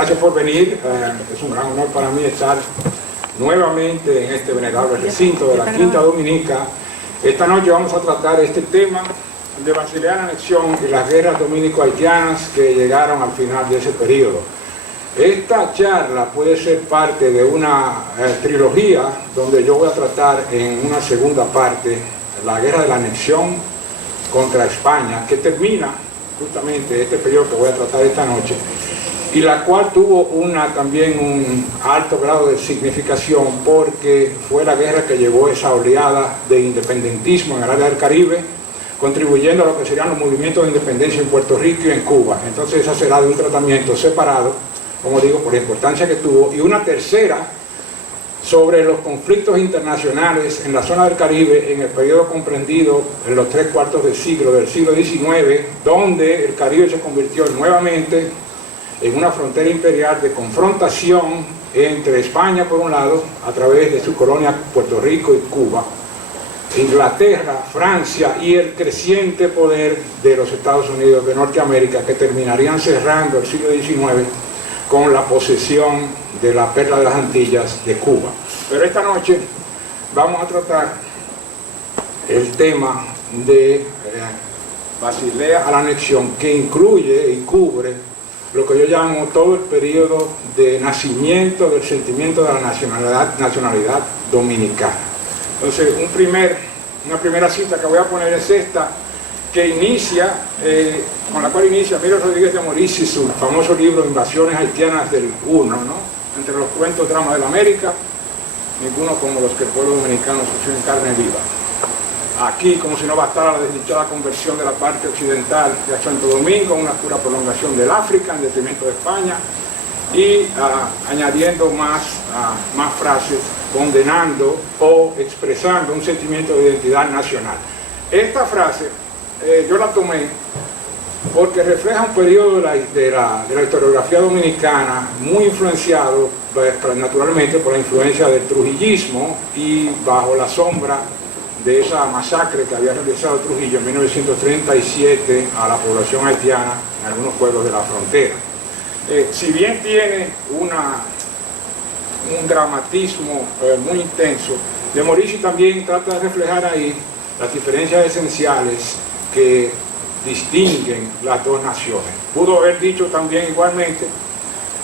Gracias por venir. Es un gran honor para mí estar nuevamente en este venerable recinto de la Quinta Dominica. Esta noche vamos a tratar este tema de Basilea la anexión y las guerras dominico-haitianas que llegaron al final de ese periodo. Esta charla puede ser parte de una trilogía donde yo voy a tratar en una segunda parte la guerra de la anexión contra España, que termina justamente este periodo que voy a tratar esta noche, y la cual tuvo también un alto grado de significación porque fue la guerra que llevó esa oleada de independentismo en el área del Caribe, contribuyendo a lo que serían los movimientos de independencia en Puerto Rico y en Cuba. Entonces esa será de un tratamiento separado, como digo, por la importancia que tuvo, y una tercera sobre los conflictos internacionales en la zona del Caribe en el periodo comprendido en los 3/4 del siglo XIX, donde el Caribe se convirtió nuevamente en una frontera imperial de confrontación entre España por un lado, a través de su colonia Puerto Rico y Cuba, Inglaterra, Francia y el creciente poder de los Estados Unidos de Norteamérica, que terminarían cerrando el siglo XIX con la posesión de la perla de las Antillas de Cuba. Pero esta noche vamos a tratar el tema de Basilea a la anexión, que incluye y cubre lo que yo llamo todo el periodo de nacimiento del sentimiento de la nacionalidad dominicana. Entonces, una primera cita que voy a poner es esta, que inicia, con la cual inicia Miro Rodríguez de Moris y su famoso libro Invasiones Haitianas del I, ¿no? Entre los cuentos dramas de la América, ninguno como los que el pueblo dominicano sufrió en carne viva. Aquí, como si no bastara la desdichada conversión de la parte occidental de Santo Domingo, una pura prolongación del África en detrimento de España, y añadiendo más frases condenando o expresando un sentimiento de identidad nacional. Esta frase yo la tomé porque refleja un periodo de la historiografía dominicana muy influenciado naturalmente por la influencia del trujillismo y bajo la sombra de esa masacre que había realizado Trujillo en 1937 a la población haitiana en algunos pueblos de la frontera. Si bien tiene un dramatismo muy intenso, de Morissi también trata de reflejar ahí las diferencias esenciales que distinguen las dos naciones. Pudo haber dicho también igualmente,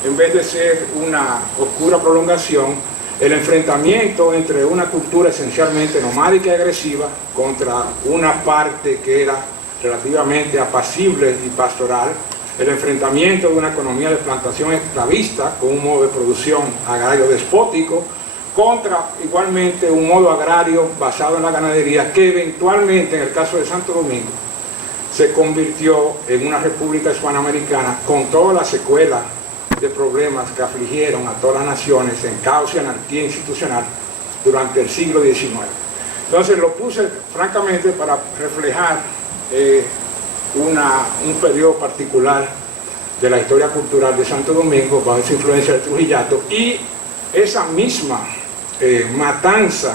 en vez de ser una oscura prolongación, el enfrentamiento entre una cultura esencialmente nomádica y agresiva contra una parte que era relativamente apacible y pastoral, el enfrentamiento de una economía de plantación esclavista con un modo de producción agrario despótico contra igualmente un modo agrario basado en la ganadería que eventualmente en el caso de Santo Domingo se convirtió en una república hispanoamericana con toda la secuela de problemas que afligieron a todas las naciones en caos y anarquía institucional durante el siglo XIX. Entonces lo puse francamente para reflejar un periodo particular de la historia cultural de Santo Domingo bajo esa influencia del trujillato, y esa misma matanza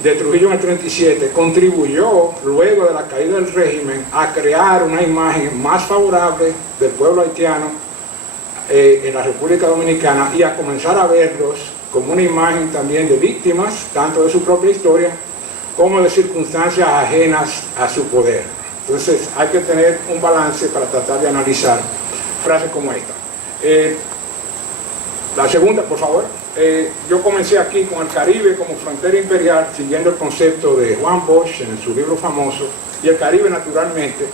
de Trujillo en el 37 contribuyó luego de la caída del régimen a crear una imagen más favorable del pueblo haitiano en la República Dominicana y a comenzar a verlos como una imagen también de víctimas, tanto de su propia historia como de circunstancias ajenas a su poder. Entonces hay que tener un balance para tratar de analizar frases como esta. La segunda, por favor. Yo comencé aquí con el Caribe como frontera imperial, siguiendo el concepto de Juan Bosch en su libro famoso, y el Caribe naturalmente,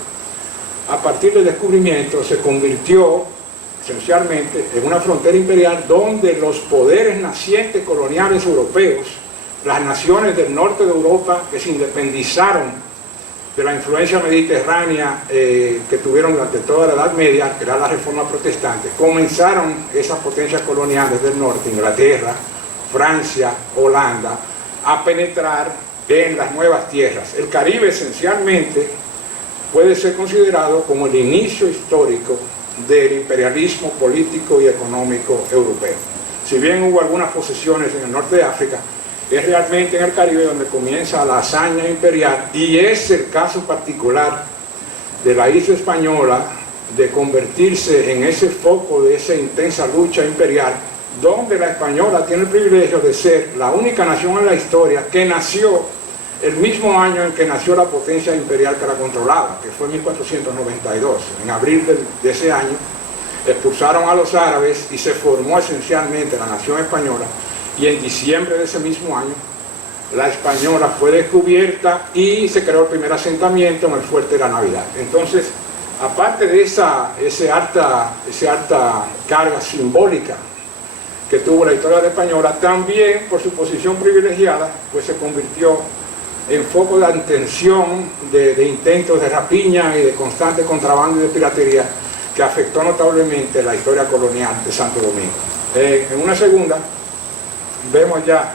a partir del descubrimiento, se convirtió esencialmente en una frontera imperial donde los poderes nacientes coloniales europeos, las naciones del norte de Europa que se independizaron de la influencia mediterránea que tuvieron durante toda la Edad Media, que era la Reforma Protestante, comenzaron esas potencias coloniales del norte, Inglaterra, Francia, Holanda, a penetrar en las nuevas tierras. El Caribe esencialmente puede ser considerado como el inicio histórico del imperialismo político y económico europeo. Si bien hubo algunas posesiones en el norte de África, es realmente en el Caribe donde comienza la hazaña imperial, y es el caso particular de la isla española de convertirse en ese foco de esa intensa lucha imperial, donde la española tiene el privilegio de ser la única nación en la historia que nació el mismo año en que nació la potencia imperial que la controlaba, que fue en 1492. En abril de ese año expulsaron a los árabes y se formó esencialmente la nación española, y en diciembre de ese mismo año la española fue descubierta y se creó el primer asentamiento en el Fuerte de la Navidad. Entonces, aparte de esa alta carga simbólica que tuvo la historia de la española, también por su posición privilegiada, pues se convirtió en foco de atención de intentos de rapiña y de constante contrabando y de piratería que afectó notablemente la historia colonial de Santo Domingo. En una segunda, vemos ya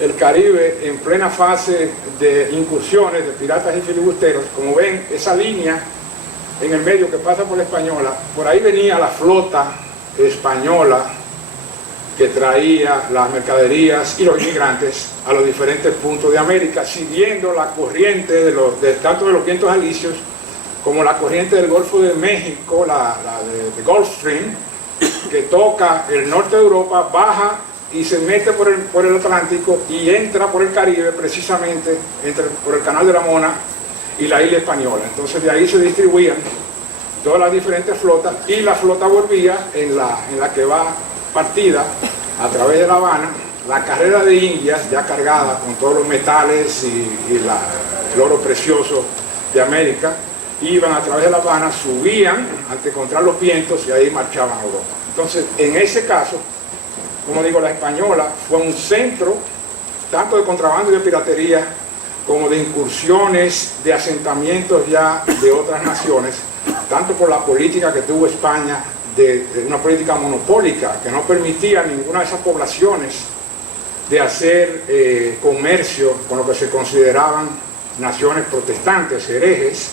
el Caribe en plena fase de incursiones de piratas y filibusteros. Como ven, esa línea en el medio que pasa por la española, por ahí venía la flota española que traía las mercaderías y los inmigrantes a los diferentes puntos de América, siguiendo la corriente tanto de los vientos alisios como la corriente del Golfo de México, la de Gulf Stream, que toca el norte de Europa, baja y se mete por el Atlántico y entra por el Caribe, precisamente por el Canal de la Mona y la isla española. Entonces de ahí se distribuían todas las diferentes flotas, y la flota volvía en la que va partida a través de La Habana, la carrera de Indias ya cargada con todos los metales y el oro precioso de América. Iban a través de La Habana, subían ante encontrar los vientos y ahí marchaban a Europa. Entonces, en ese caso, como digo, la española fue un centro tanto de contrabando y de piratería como de incursiones, de asentamientos ya de otras naciones, tanto por la política que tuvo España, de una política monopólica que no permitía a ninguna de esas poblaciones de hacer comercio con lo que se consideraban naciones protestantes, herejes,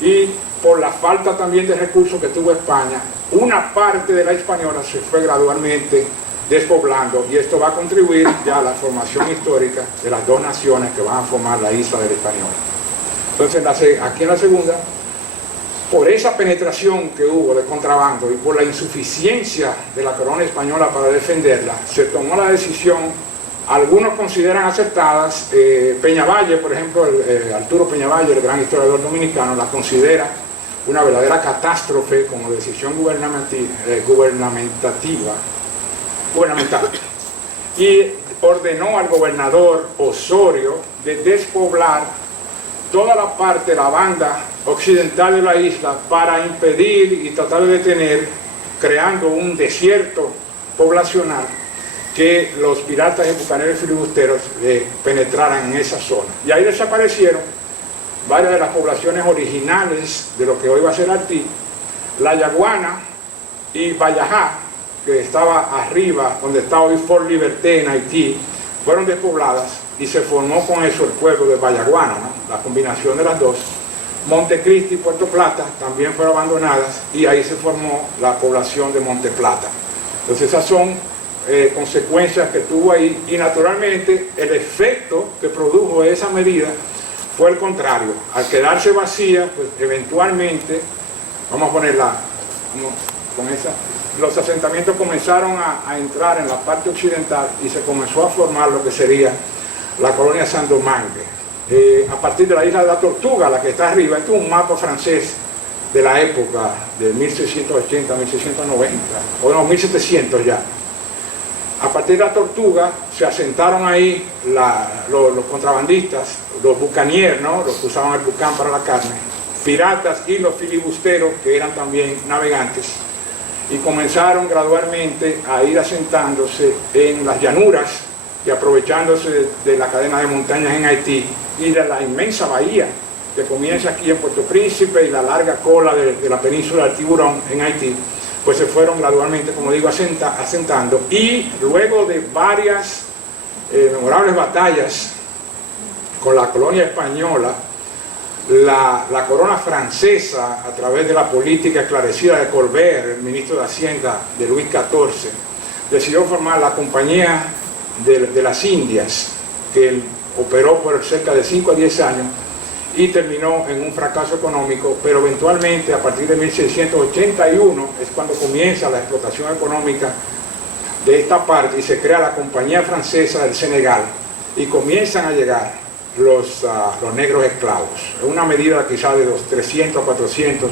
y por la falta también de recursos que tuvo España, una parte de la española se fue gradualmente despoblando, y esto va a contribuir ya a la formación histórica de las dos naciones que van a formar la isla de la Española. Entonces, aquí en la segunda, por esa penetración que hubo de contrabando y por la insuficiencia de la corona española para defenderla, se tomó la decisión, algunos consideran acertadas, Peñavalle, por ejemplo, Arturo Peñavalle, el gran historiador dominicano, la considera una verdadera catástrofe como decisión gubernamental, y ordenó al gobernador Osorio de despoblar toda la parte, la banda occidental de la isla, para impedir y tratar de detener, creando un desierto poblacional, que los piratas y bucaneros filibusteros penetraran en esa zona. Y ahí desaparecieron varias de las poblaciones originales de lo que hoy va a ser Haití, La Yaguana y Vallajá, que estaba arriba, donde está hoy Fort Liberté en Haití, fueron despobladas y se formó con eso el pueblo de Vallaguana, ¿no? La combinación de las dos. Montecristi y Puerto Plata también fueron abandonadas, y ahí se formó la población de Monte Plata. Entonces esas son consecuencias que tuvo ahí, y naturalmente el efecto que produjo esa medida fue el contrario. Al quedarse vacía, pues eventualmente, vamos a ponerla con esa, los asentamientos comenzaron a entrar en la parte occidental y se comenzó a formar lo que sería la colonia Saint-Domingue. A partir de la isla de la Tortuga, la que está arriba, esto es un mapa francés de la época de 1680, 1690, o no, 1700 ya. A partir de la Tortuga se asentaron ahí los contrabandistas, los bucaniers, ¿no? Los que usaban el bucán para la carne, piratas y los filibusteros, que eran también navegantes, y comenzaron gradualmente a ir asentándose en las llanuras y aprovechándose de la cadena de montañas en Haití y de la inmensa bahía que comienza aquí en Puerto Príncipe y la larga cola de la península del Tiburón en Haití, pues se fueron gradualmente, como digo, asentando, y luego de varias memorables batallas con la colonia española, la corona francesa, a través de la política esclarecida de Colbert, el ministro de Hacienda de Luis XIV, decidió formar la Compañía de las Indias, que operó por cerca de 5 a 10 años, y terminó en un fracaso económico, pero eventualmente a partir de 1681 es cuando comienza la explotación económica de esta parte y se crea la Compañía Francesa del Senegal y comienzan a llegar los negros esclavos. Es una medida quizá de los 300 a 400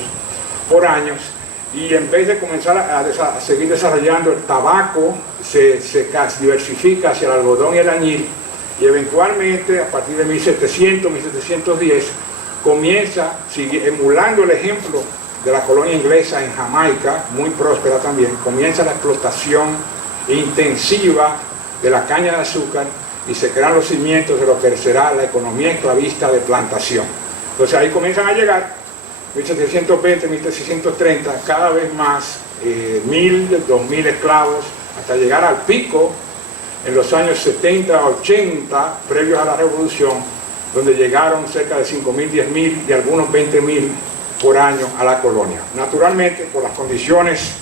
por año, y en vez de comenzar a seguir desarrollando el tabaco, se diversifica hacia el algodón y el añil, y eventualmente a partir de 1700, 1710 comienza, emulando el ejemplo de la colonia inglesa en Jamaica, muy próspera también, comienza la explotación intensiva de la caña de azúcar y se crean los cimientos de lo que será la economía esclavista de plantación. Entonces ahí comienzan a llegar, 1720, 1630, cada vez más, 1000, 2000 esclavos, hasta llegar al pico en los años 70, 80, previos a la Revolución, donde llegaron cerca de 5.000, 10.000 y algunos 20.000 por año a la colonia. Naturalmente, por las condiciones,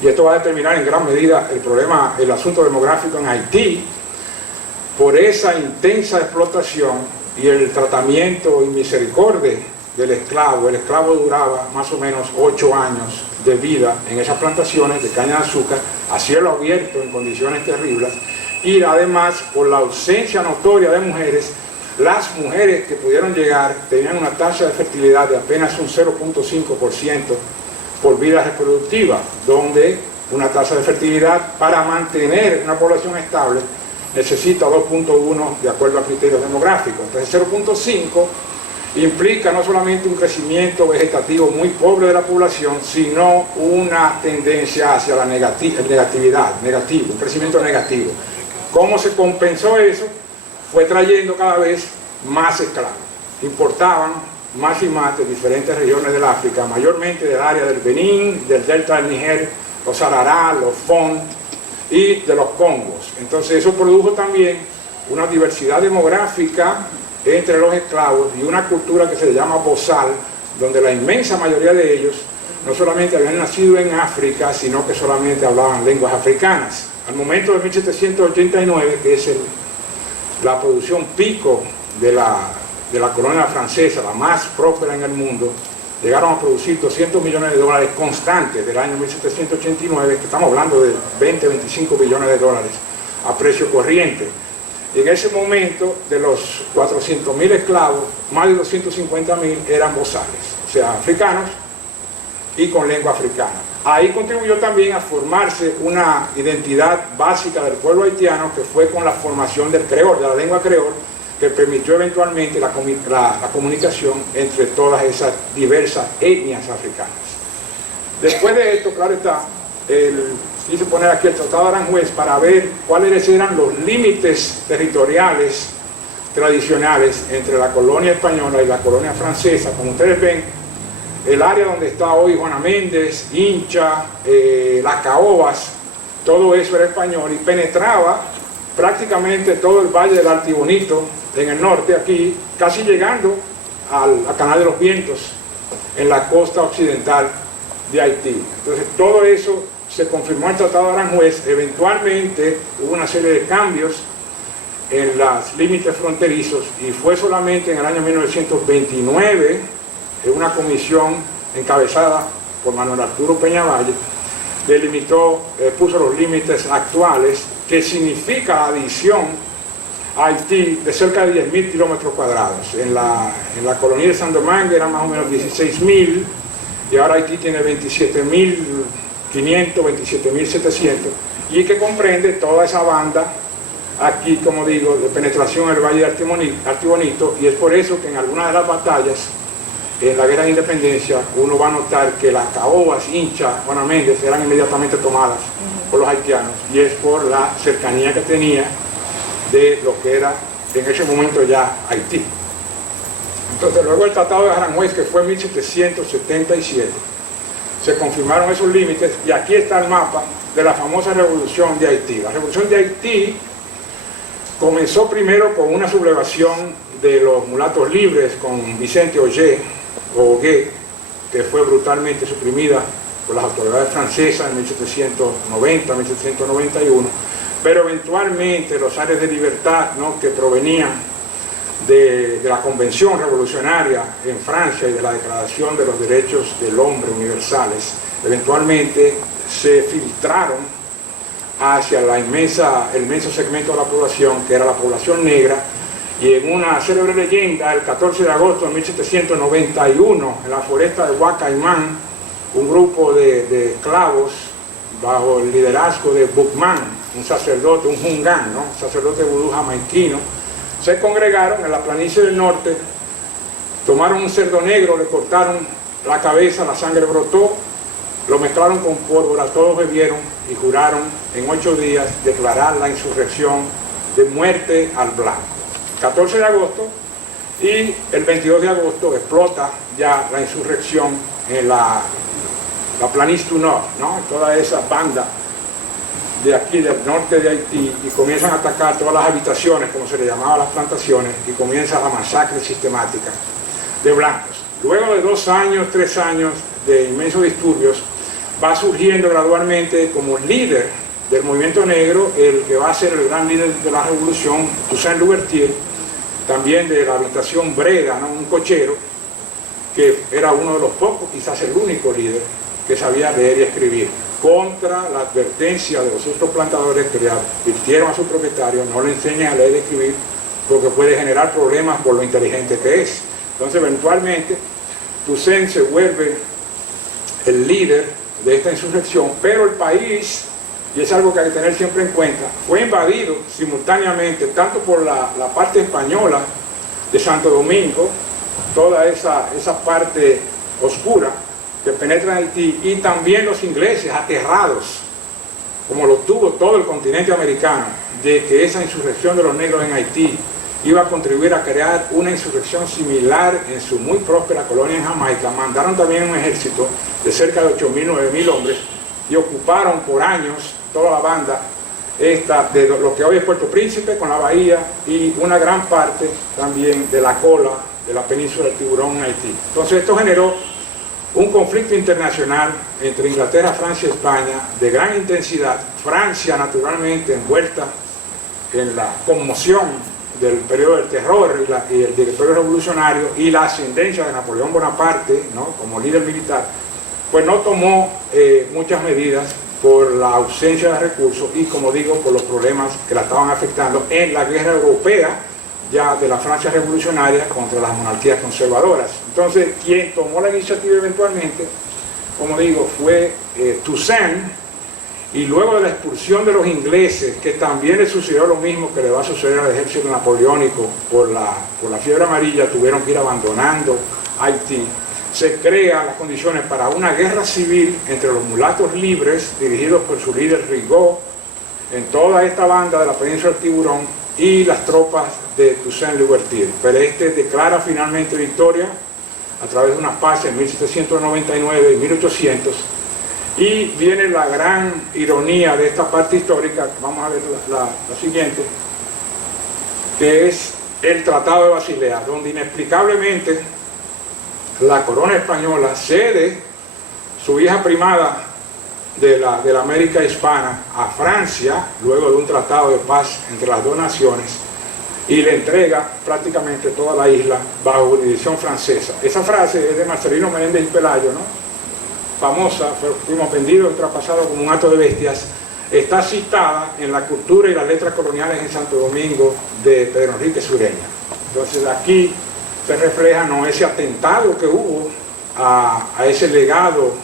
y esto va a determinar en gran medida el problema, el asunto demográfico en Haití, por esa intensa explotación y el tratamiento y misericordia del esclavo. El esclavo duraba más o menos 8 años de vida en esas plantaciones de caña de azúcar a cielo abierto en condiciones terribles, y además por la ausencia notoria de mujeres, las mujeres que pudieron llegar tenían una tasa de fertilidad de apenas un 0.5% por vida reproductiva, donde una tasa de fertilidad para mantener una población estable necesita 2.1 de acuerdo a criterios demográficos. Entonces 0.5 implica no solamente un crecimiento vegetativo muy pobre de la población, sino una tendencia hacia la negatividad, un crecimiento negativo. ¿Cómo se compensó eso? Fue trayendo cada vez más esclavos. Importaban más y más de diferentes regiones del África, mayormente del área del Benín, del delta del Níger, los Arará, los Fon y de los Congos. Entonces eso produjo también una diversidad demográfica entre los esclavos y una cultura que se llama bozal, donde la inmensa mayoría de ellos no solamente habían nacido en África, sino que solamente hablaban lenguas africanas. Al momento de 1789, que es la producción pico de la colonia francesa, la más próspera en el mundo, llegaron a producir 200 millones de dólares constantes del año 1789, que estamos hablando de 20, 25 billones de dólares a precio corriente. Y en ese momento, de los 400.000 esclavos, más de 250.000 eran bozales, o sea, africanos y con lengua africana. Ahí contribuyó también a formarse una identidad básica del pueblo haitiano, que fue con la formación del creol, de la lengua creol, que permitió eventualmente la comunicación entre todas esas diversas etnias africanas. Después de esto, claro está, quise poner aquí el Tratado de Aranjuez para ver cuáles eran los límites territoriales tradicionales entre la colonia española y la colonia francesa. Como ustedes ven, el área donde está hoy Juana Méndez, Hincha, Las Caobas, todo eso era español y penetraba prácticamente todo el Valle del Artibonito en el norte, aquí, casi llegando al Canal de los Vientos, en la costa occidental de Haití. Entonces todo eso se confirmó en el Tratado de Aranjuez. Eventualmente hubo una serie de cambios en los límites fronterizos y fue solamente en el año 1929 que una comisión encabezada por Manuel Arturo Peñavalle delimitó, puso los límites actuales, que significa la adición a Haití de cerca de 10.000 kilómetros cuadrados. En la colonia de San Domingo eran más o menos 16.000 y ahora Haití tiene 27.500, 27.700, y que comprende toda esa banda aquí, como digo, de penetración en el Valle de Artibonito, y es por eso que en algunas de las batallas en la Guerra de Independencia uno va a notar que las Caobas, Hincha, Juana Méndez eran inmediatamente tomadas por los haitianos, y es por la cercanía que tenía de lo que era en ese momento ya Haití. Entonces luego el Tratado de Aranjuez, que fue en 1777, se confirmaron esos límites, y aquí está el mapa de la famosa Revolución de Haití. La Revolución de Haití comenzó primero con una sublevación de los mulatos libres con Vicente Ogué, que fue brutalmente suprimida por las autoridades francesas en 1790, 1791, pero eventualmente los aires de libertad, ¿no?, que provenían de la Convención Revolucionaria en Francia y de la Declaración de los Derechos del Hombre Universales, eventualmente se filtraron hacia el inmenso segmento de la población, que era la población negra, y en una célebre leyenda, el 14 de agosto de 1791, en la foresta de Huacaimán, un grupo de esclavos, bajo el liderazgo de Buckman, un sacerdote, un jungán, ¿no? Un sacerdote vudú jamaiquino, se congregaron en la planicie del norte, tomaron un cerdo negro, le cortaron la cabeza, la sangre brotó, lo mezclaron con pólvora, todos bebieron y juraron en 8 días declarar la insurrección de muerte al blanco. 14 de agosto, y el 22 de agosto explota ya la insurrección en la planicie du Nord, ¿no? Toda esa banda de aquí del norte de Haití, y comienzan a atacar todas las habitaciones, como se le llamaba a las plantaciones, y comienza la masacre sistemática de blancos. Luego de 2 años, 3 años de inmensos disturbios, va surgiendo gradualmente como líder del movimiento negro el que va a ser el gran líder de la revolución, Toussaint Louverture, también de la habitación Breda, ¿no? Un cochero, que era uno de los pocos, quizás el único líder, que sabía leer y escribir, contra la advertencia de los otros plantadores que le advirtieron a su propietario: no le enseñen a leer y escribir porque puede generar problemas por lo inteligente que es. Entonces, eventualmente, Toussaint se vuelve el líder de esta insurrección, pero el país, y es algo que hay que tener siempre en cuenta, fue invadido simultáneamente tanto por la parte española de Santo Domingo, toda esa parte oscura que penetra en Haití, y también los ingleses, aterrados, como lo tuvo todo el continente americano, de que esa insurrección de los negros en Haití iba a contribuir a crear una insurrección similar en su muy próspera colonia en Jamaica. Mandaron también un ejército de cerca de 8.000, 9.000 hombres, y ocuparon por años toda la banda esta de lo que hoy es Puerto Príncipe con la bahía, y una gran parte también de la cola de la península del Tiburón en Haití. Entonces esto generó un conflicto internacional entre Inglaterra, Francia y España de gran intensidad. Francia, naturalmente, envuelta en la conmoción del periodo del terror y el periodo revolucionario, y la ascendencia de Napoleón Bonaparte, ¿no? Como líder militar, pues no tomó muchas medidas por la ausencia de recursos y, como digo, por los problemas que la estaban afectando en la guerra europea ya de la Francia revolucionaria contra las monarquías conservadoras. Entonces, quien tomó la iniciativa eventualmente, como digo, fue Toussaint, y luego de la expulsión de los ingleses, que también le sucedió lo mismo que le va a suceder al ejército napoleónico por la fiebre amarilla, tuvieron que ir abandonando Haití. Se crean las condiciones para una guerra civil entre los mulatos libres, dirigidos por su líder Rigaud, en toda esta banda de la península del Tiburón, y las tropas de Toussaint Louverture. Pero este declara finalmente victoria a través de unas paces en 1799 y 1800, y viene la gran ironía de esta parte histórica. Vamos a ver la siguiente, que es el Tratado de Basilea, donde inexplicablemente la corona española cede su hija primada de la América hispana a Francia, luego de un tratado de paz entre las dos naciones, y le entrega prácticamente toda la isla bajo jurisdicción francesa. Esa frase es de Marcelino Menéndez y Pelayo, ¿no? Famosa, fuimos vendidos y traspasados como un acto de bestias. Está citada en la cultura y las letras coloniales en Santo Domingo de Pedro Enrique Sureña. Entonces aquí se refleja, ¿no?, ese atentado que hubo a ese legado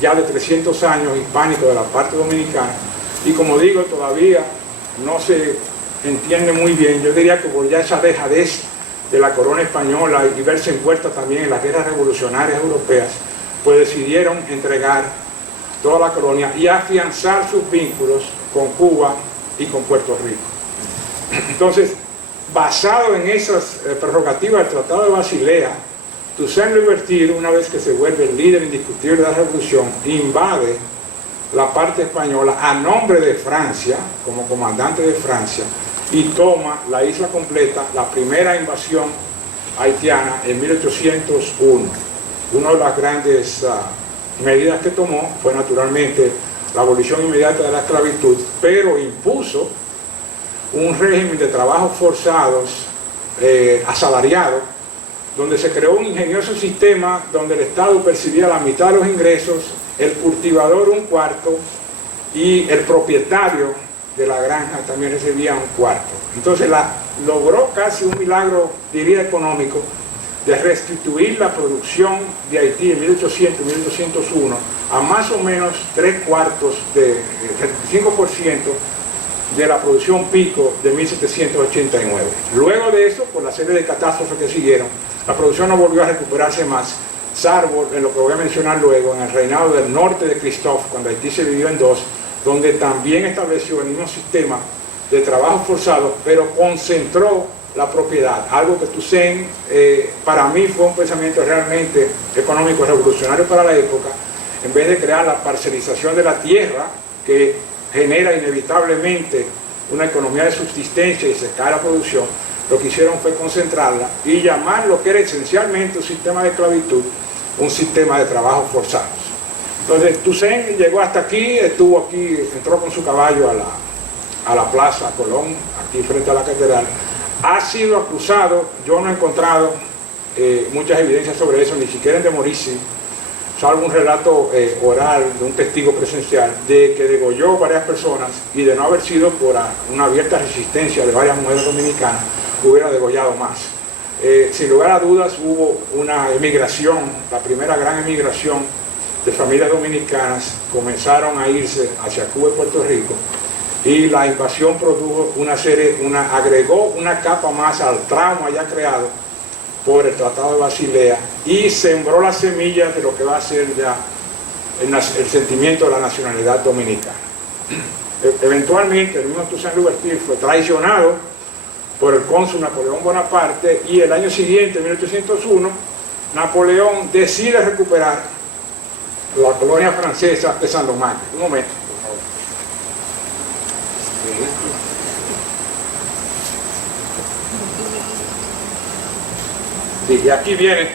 ya de 300 años hispánico de la parte dominicana, y como digo, todavía no se entiende muy bien. Yo diría que por ya esa dejadez de la corona española y verse envuelta también en las guerras revolucionarias europeas, pues decidieron entregar toda la colonia y afianzar sus vínculos con Cuba y con Puerto Rico. Entonces, basado en esas prerrogativas del Tratado de Basilea, Toussaint Louverture, una vez que se vuelve el líder indiscutible de la revolución, invade la parte española a nombre de Francia, como comandante de Francia, y toma la isla completa, la primera invasión haitiana en 1801. Una de las grandes medidas que tomó fue naturalmente la abolición inmediata de la esclavitud, pero impuso un régimen de trabajos forzados asalariado, donde se creó un ingenioso sistema donde el Estado percibía la mitad de los ingresos, el cultivador un cuarto y el propietario de la granja también recibía un cuarto. Entonces logró casi un milagro, diría, económico, de restituir la producción de Haití en 1800 1801 a más o menos 3/4 de 35% de la producción pico de 1789. Luego de eso, por la serie de catástrofes que siguieron, la producción no volvió a recuperarse más, salvo en lo que voy a mencionar luego, en el reinado del norte de Christophe, cuando Haití se dividió en dos, donde también estableció el mismo sistema de trabajo forzado, pero concentró la propiedad, algo que Toussaint para mí fue un pensamiento realmente económico revolucionario para la época. En vez de crear la parcelización de la tierra, que genera inevitablemente una economía de subsistencia y se cae la producción, lo que hicieron fue concentrarla y llamar lo que era esencialmente un sistema de esclavitud, un sistema de trabajo forzados. Entonces Toussaint llegó hasta aquí, estuvo aquí, entró con su caballo a la Plaza Colón, aquí frente a la catedral. Ha sido acusado, yo no he encontrado muchas evidencias sobre eso, ni siquiera en de Maurice, salvo un relato oral de un testigo presencial, de que degolló varias personas y de no haber sido por una abierta resistencia de varias mujeres dominicanas, hubiera degollado más. Sin lugar a dudas hubo una emigración, la primera gran emigración de familias dominicanas comenzaron a irse hacia Cuba y Puerto Rico, y la invasión produjo agregó una capa más al trauma ya creado por el Tratado de Basilea y sembró las semillas de lo que va a ser ya el sentimiento de la nacionalidad dominicana. Eventualmente el mismo Toussaint Louverture fue traicionado por el cónsul Napoleón Bonaparte y el año siguiente, en 1801, Napoleón decide recuperar la colonia francesa de Saint-Domingue. Un momento. Y aquí viene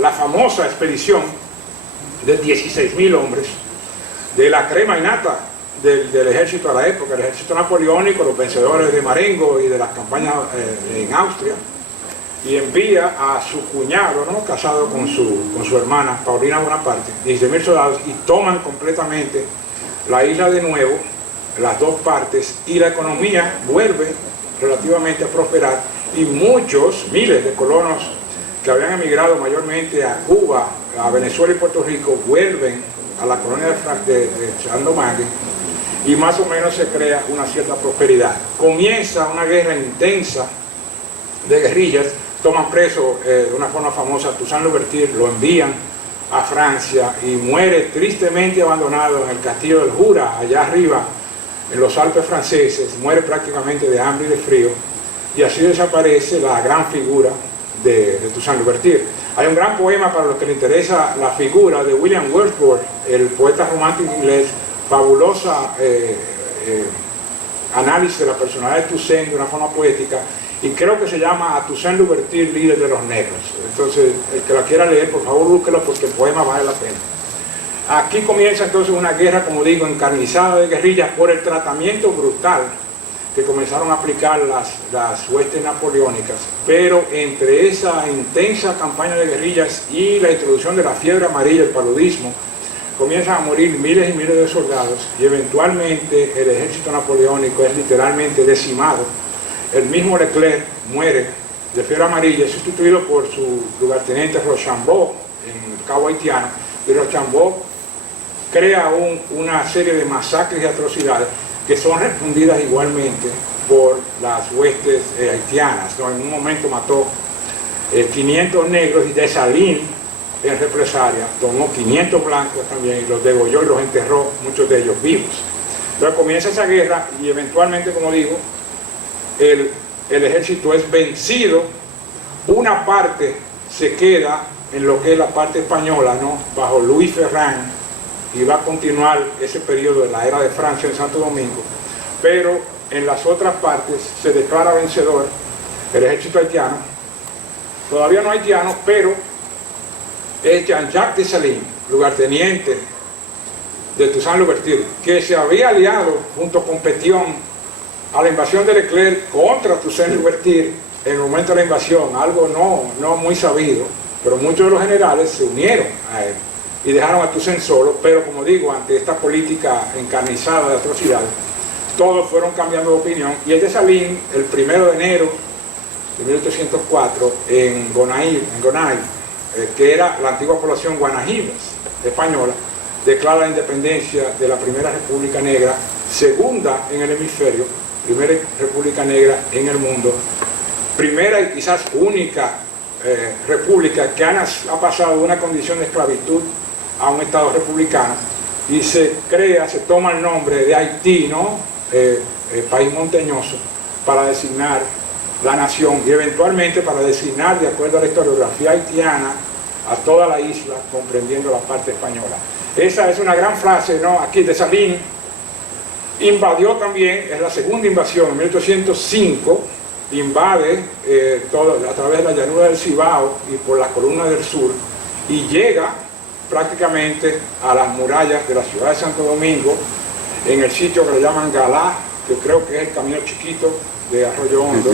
la famosa expedición de 16.000 hombres de la crema innata del ejército de la época, el ejército napoleónico, los vencedores de Marengo y de las campañas en Austria, y envía a su cuñado, ¿no?, casado con su hermana Paulina Bonaparte, 16.000 soldados, y toman completamente la isla de nuevo, las dos partes, y la economía vuelve relativamente a prosperar, y miles de colonos que habían emigrado mayormente a Cuba, a Venezuela y Puerto Rico, vuelven a la colonia de Saint-Domingue, y más o menos se crea una cierta prosperidad. Comienza una guerra intensa de guerrillas, toman preso de una forma famosa a Toussaint Louverture, lo envían a Francia y muere tristemente abandonado en el castillo del Jura, allá arriba, en los Alpes franceses, muere prácticamente de hambre y de frío, y así desaparece la gran figura de Toussaint Louverture. Hay un gran poema para los que les interesa la figura de William Wordsworth, el poeta romántico inglés, fabulosa análisis de la personalidad de Toussaint de una forma poética, y creo que se llama A Toussaint Louverture, líder de los negros. Entonces, el que la quiera leer, por favor búsquelo, porque el poema vale la pena. Aquí comienza entonces una guerra, como digo, encarnizada de guerrillas por el tratamiento brutal que comenzaron a aplicar las huestes napoleónicas, pero entre esa intensa campaña de guerrillas y la introducción de la fiebre amarilla, el paludismo, comienzan a morir miles y miles de soldados, y eventualmente el ejército napoleónico es literalmente decimado. El mismo Leclerc muere de fiebre amarilla, sustituido por su lugarteniente Rochambeau en el Cabo Haitiano, y Rochambeau crea una serie de masacres y atrocidades que son respondidas igualmente por las huestes haitianas, ¿no? En un momento mató 500 negros, y Dessalines, en represalia, tomó 500 blancos también y los degolló y los enterró, muchos de ellos vivos. Entonces comienza esa guerra y eventualmente, como digo, el ejército es vencido. Una parte se queda en lo que es la parte española, ¿no?, bajo Louis Ferrand, y va a continuar ese periodo de la era de Francia en Santo Domingo, pero en las otras partes se declara vencedor el ejército haitiano, todavía no haitiano, pero es Jean-Jacques Dessalines, lugarteniente de Toussaint Louverture, que se había aliado junto con Pétion a la invasión de Leclerc contra Toussaint Louverture en el momento de la invasión, algo no muy sabido, pero muchos de los generales se unieron a él y dejaron a Toussaint solo, pero como digo, ante esta política encarnizada de atrocidades, todos fueron cambiando de opinión, y el Dessalines, el 1 de enero de 1804, en Gonay, que era la antigua población guanajibes española, declara la independencia de la primera República Negra, segunda en el hemisferio, primera República Negra en el mundo, primera y quizás única república que ha pasado de una condición de esclavitud a un Estado republicano, y se toma el nombre de Haití, ¿no? País montañoso, para designar la nación, y eventualmente para designar, de acuerdo a la historiografía haitiana, a toda la isla, comprendiendo la parte española. Esa es una gran frase, ¿no? Aquí Dessalines invadió también, es la segunda invasión, en 1805, invade a través de la llanura del Cibao y por la columna del sur, y llega prácticamente a las murallas de la ciudad de Santo Domingo, en el sitio que le llaman Galá, que creo que es el camino chiquito de Arroyo Hondo,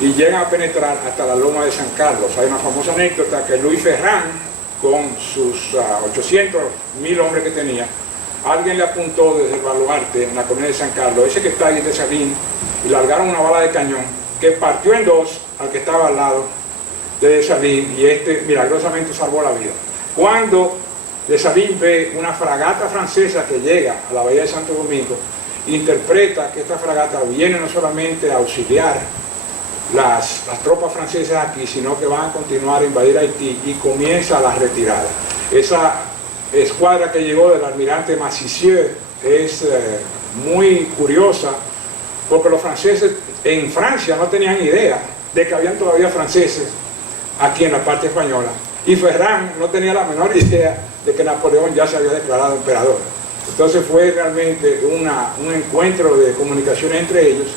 y llegan a penetrar hasta la loma de San Carlos. Hay una famosa anécdota que Luis Ferrán, con sus 800.000 hombres que tenía, alguien le apuntó desde el baluarte en la colina de San Carlos, ese que está ahí de Dessalines, y largaron una bala de cañón que partió en dos al que estaba al lado de Dessalines, y este milagrosamente salvó la vida. Cuando Dessalines ve una fragata francesa que llega a la bahía de Santo Domingo, interpreta que esta fragata viene no solamente a auxiliar las tropas francesas aquí, sino que van a continuar a invadir Haití, y comienza la retirada. Esa escuadra que llegó del almirante Massissieu es muy curiosa, porque los franceses en Francia no tenían idea de que habían todavía franceses aquí en la parte española, y Ferrán no tenía la menor idea de que Napoleón ya se había declarado emperador. Entonces fue realmente un encuentro de comunicación entre ellos,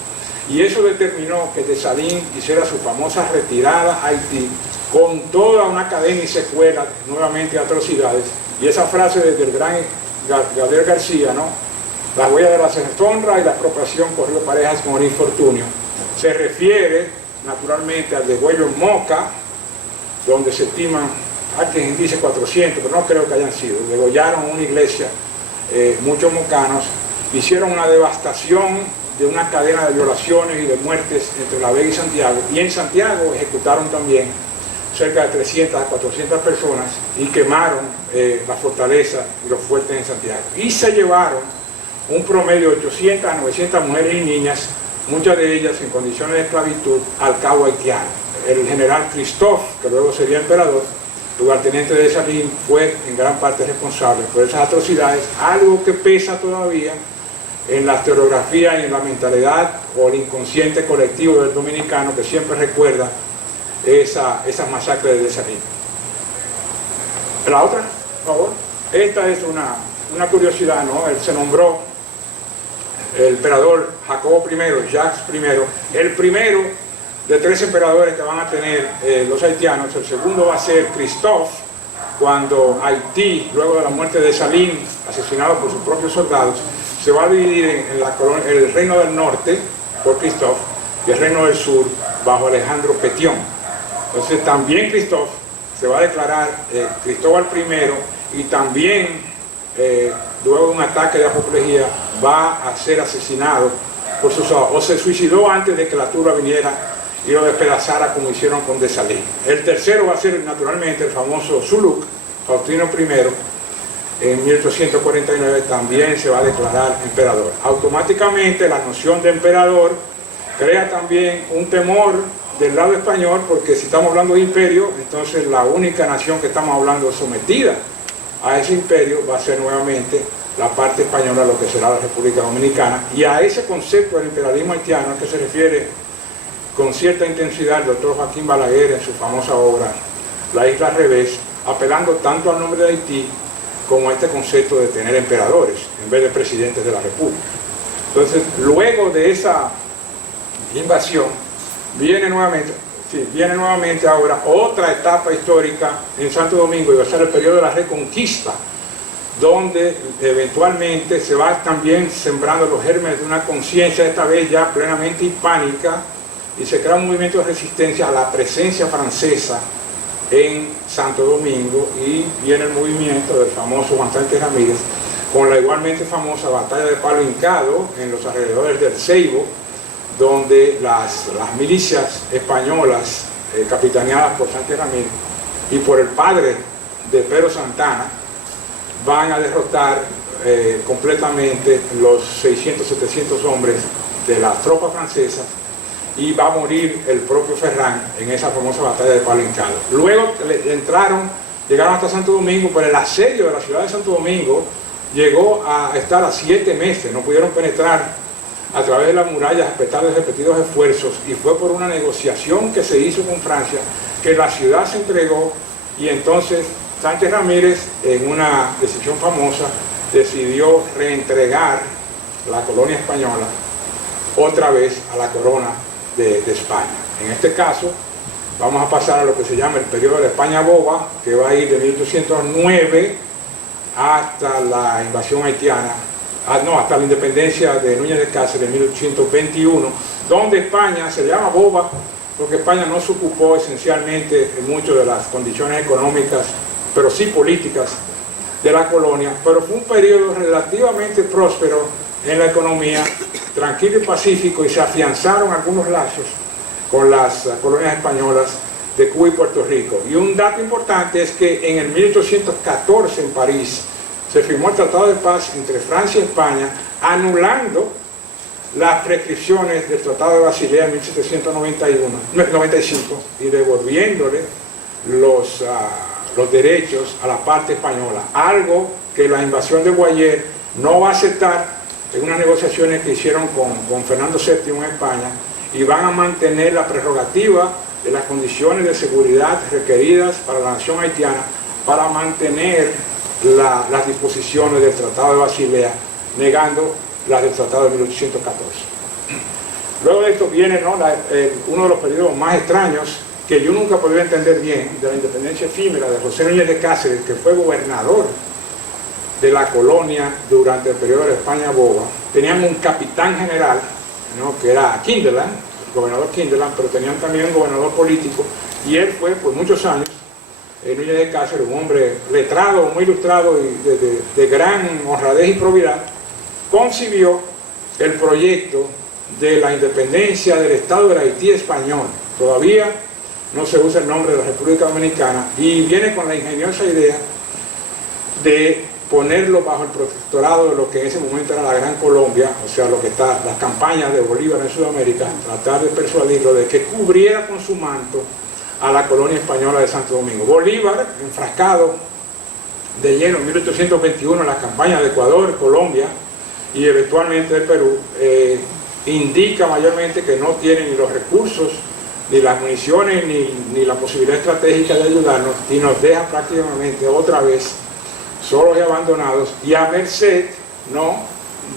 y eso determinó que Dessalines hiciera su famosa retirada a Haití, con toda una cadena y secuela nuevamente de atrocidades. Y esa frase del gran Gabriel García, ¿no? La huella de la deshonra y la expropiación corrió parejas con el infortunio, se refiere naturalmente al degüello en Moca, donde se estiman, hay quien dice 400, pero no creo que hayan sido, degollaron una iglesia, muchos mocanos, hicieron una devastación de una cadena de violaciones y de muertes entre La Vega y Santiago, y en Santiago ejecutaron también cerca de 300 a 400 personas y quemaron la fortaleza y los fuertes en Santiago, y se llevaron un promedio de 800 a 900 mujeres y niñas, muchas de ellas en condiciones de esclavitud, al cabo haitiano. El general Christophe, que luego sería emperador, lugarteniente de Dessalines, fue en gran parte responsable por esas atrocidades, algo que pesa todavía en la historiografía y en la mentalidad o el inconsciente colectivo del dominicano, que siempre recuerda esas masacres de Dessalines. La otra, por favor. Esta es una curiosidad, ¿no? Él se nombró el emperador Jacobo I, Jacques I, el primero de 3 emperadores que van a tener los haitianos. El segundo va a ser Christophe, cuando Haití, luego de la muerte de Dessalines, asesinado por sus propios soldados, se va a dividir en el reino del norte por Christophe y el reino del sur bajo Alejandro Pétion. Entonces también Christophe se va a declarar Cristóbal I, y también luego de un ataque de apoplejía va a ser asesinado por sus ojos, o se suicidó antes de que la turba viniera y lo despedazara como hicieron con Dessalines. El tercero va a ser naturalmente el famoso Zuluk, Faustino I, en 1849 también se va a declarar emperador. Automáticamente la noción de emperador crea también un temor del lado español, porque si estamos hablando de imperio, entonces la única nación que estamos hablando sometida a ese imperio va a ser nuevamente la parte española, lo que será la República Dominicana, y a ese concepto del imperialismo haitiano al que se refiere con cierta intensidad el doctor Joaquín Balaguer en su famosa obra La Isla al Revés, apelando tanto al nombre de Haití como a este concepto de tener emperadores en vez de presidentes de la República. Entonces, luego de esa invasión, viene nuevamente ahora otra etapa histórica en Santo Domingo, y va a ser el periodo de la Reconquista, donde eventualmente se va también sembrando los gérmenes de una conciencia, esta vez ya plenamente hispánica, y se crea un movimiento de resistencia a la presencia francesa en Santo Domingo, y viene el movimiento del famoso Juan Sánchez Ramírez con la igualmente famosa batalla de Palo Hincado en los alrededores del Ceibo, donde las milicias españolas capitaneadas por Sánchez Ramírez y por el padre de Pedro Santana van a derrotar completamente los 600, 700 hombres de las tropas francesas, y va a morir el propio Ferrán en esa famosa batalla de Palo Hincado. Luego llegaron hasta Santo Domingo, pero el asedio de la ciudad de Santo Domingo llegó a estar a 7 meses, no pudieron penetrar a través de las murallas a pesar de repetidos esfuerzos, y fue por una negociación que se hizo con Francia que la ciudad se entregó, y entonces Sánchez Ramírez, en una decisión famosa, decidió reentregar la colonia española otra vez a la corona de España. En este caso vamos a pasar a lo que se llama el periodo de España Boba, que va a ir de 1809 hasta la invasión haitiana, hasta la independencia de Núñez de Cáceres en 1821, donde España se llama Boba porque España no se ocupó esencialmente en muchas de las condiciones económicas, pero sí políticas, de la colonia, pero fue un periodo relativamente próspero en la economía, tranquilo y pacífico, y se afianzaron algunos lazos con las colonias españolas de Cuba y Puerto Rico. Y un dato importante es que en el 1814 en París se firmó el Tratado de Paz entre Francia y España, anulando las prescripciones del Tratado de Basilea en 1795 y devolviéndole los derechos a la parte española, algo que la invasión de Guayer no va a aceptar en unas negociaciones que hicieron con Fernando VII en España, y van a mantener la prerrogativa de las condiciones de seguridad requeridas para la nación haitiana para mantener las disposiciones del Tratado de Basilea, negando las del Tratado de 1814. Luego de esto viene, ¿no?, uno de los periodos más extraños que yo nunca podía entender bien, de la independencia efímera de José Núñez de Cáceres, que fue gobernador de la colonia durante el periodo de España Boba. Tenían un capitán general, ¿no?, que era Kinderland, el gobernador Kinderland, pero tenían también un gobernador político, y él fue por muchos años, Núñez de Cáceres, un hombre letrado, muy ilustrado y de gran honradez y probidad, concibió el proyecto de la independencia del Estado del Haití español. Todavía no se usa el nombre de la República Dominicana, y viene con la ingeniosa idea de ponerlo bajo el protectorado de lo que en ese momento era la Gran Colombia, o sea, lo que está, las campañas de Bolívar en Sudamérica, tratar de persuadirlo de que cubriera con su manto a la colonia española de Santo Domingo. Bolívar, enfrascado de lleno en 1821 en las campañas de Ecuador, Colombia y eventualmente de Perú, indica mayormente que no tiene ni los recursos, ni las municiones, ni la posibilidad estratégica de ayudarnos, y nos deja prácticamente otra vez solos y abandonados, y a merced, ¿no?,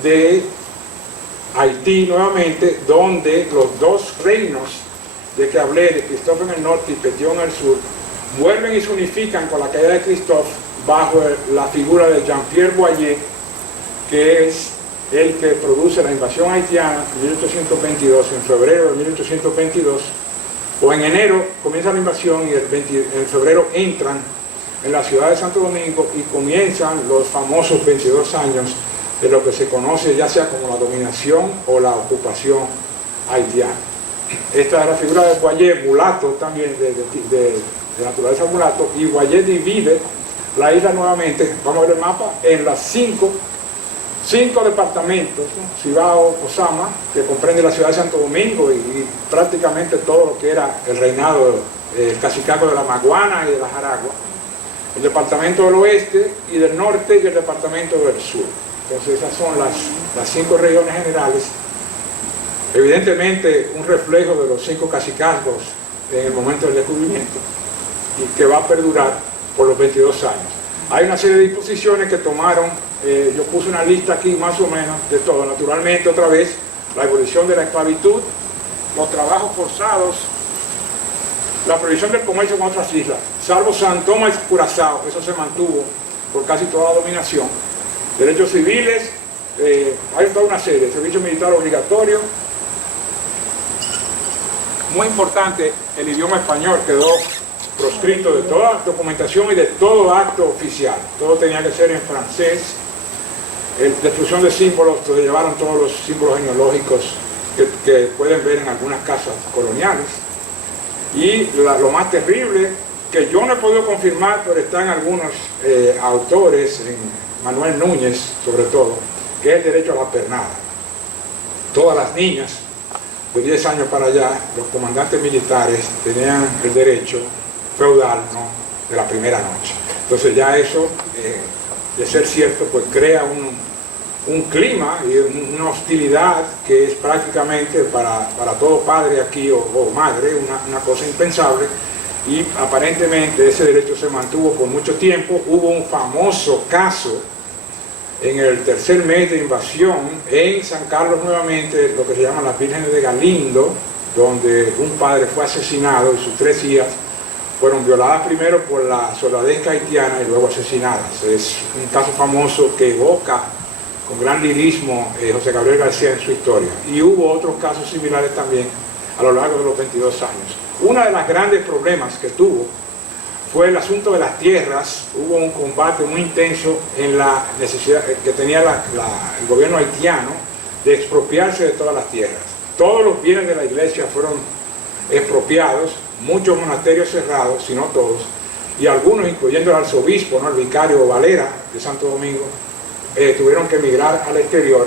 de Haití nuevamente, donde los dos reinos de que hablé, de Christophe en el norte y Pétion en el sur, vuelven y se unifican con la caída de Christophe bajo la figura de Jean-Pierre Boyer, que es el que produce la invasión haitiana en 1822, en febrero de 1822, o en enero comienza la invasión, y en febrero entran en la ciudad de Santo Domingo y comienzan los famosos 22 años de lo que se conoce ya sea como la dominación o la ocupación haitiana. Esta es la figura de Boyer, mulato también, de naturaleza mulato, y Boyer divide la isla nuevamente, vamos a ver el mapa, en las cinco departamentos, ¿no?, Cibao, Osama, que comprende la ciudad de Santo Domingo y prácticamente todo lo que era el reinado, el cacicaco de la Maguana y de la Jaragua, el departamento del oeste y del norte, y el departamento del sur. Entonces esas son las 5 regiones generales, evidentemente un reflejo de los 5 cacicazgos en el momento del descubrimiento, y que va a perdurar por los 22 años. Hay una serie de disposiciones que tomaron, yo puse una lista aquí más o menos de todo. Naturalmente, otra vez, la abolición de la esclavitud, los trabajos forzados, la prohibición del comercio con otras islas, salvo San Tomás y Curazao, eso se mantuvo por casi toda la dominación. Derechos civiles, hay toda una serie, servicio militar obligatorio, muy importante, el idioma español quedó proscrito de toda documentación y de todo acto oficial. Todo tenía que ser en francés. Destrucción de símbolos, se llevaron todos los símbolos genealógicos que pueden ver en algunas casas coloniales. Y lo más terrible, que yo no he podido confirmar, pero están algunos autores, Manuel Núñez sobre todo, que es el derecho a la pernada. Todas las niñas de 10 años para allá, los comandantes militares tenían el derecho feudal, ¿no?, de la primera noche. Entonces ya eso, de ser cierto, pues crea un clima y una hostilidad que es prácticamente para todo padre aquí o madre una cosa impensable, y aparentemente ese derecho se mantuvo por mucho tiempo. Hubo un famoso caso en el tercer mes de invasión en San Carlos nuevamente, lo que se llama las Vírgenes de Galindo, donde un padre fue asesinado y sus 3 hijas fueron violadas primero por la soldadesca haitiana y luego asesinadas. Es un caso famoso que evoca con gran lirismo José Gabriel García en su historia. Y hubo otros casos similares también a lo largo de los 22 años. Uno de los grandes problemas que tuvo fue el asunto de las tierras. Hubo un combate muy intenso en la necesidad que tenía el gobierno haitiano de expropiarse de todas las tierras. Todos los bienes de la iglesia fueron expropiados, muchos monasterios cerrados, si no todos, y algunos, incluyendo el arzobispo, ¿no?, el vicario Valera de Santo Domingo, tuvieron que emigrar al exterior.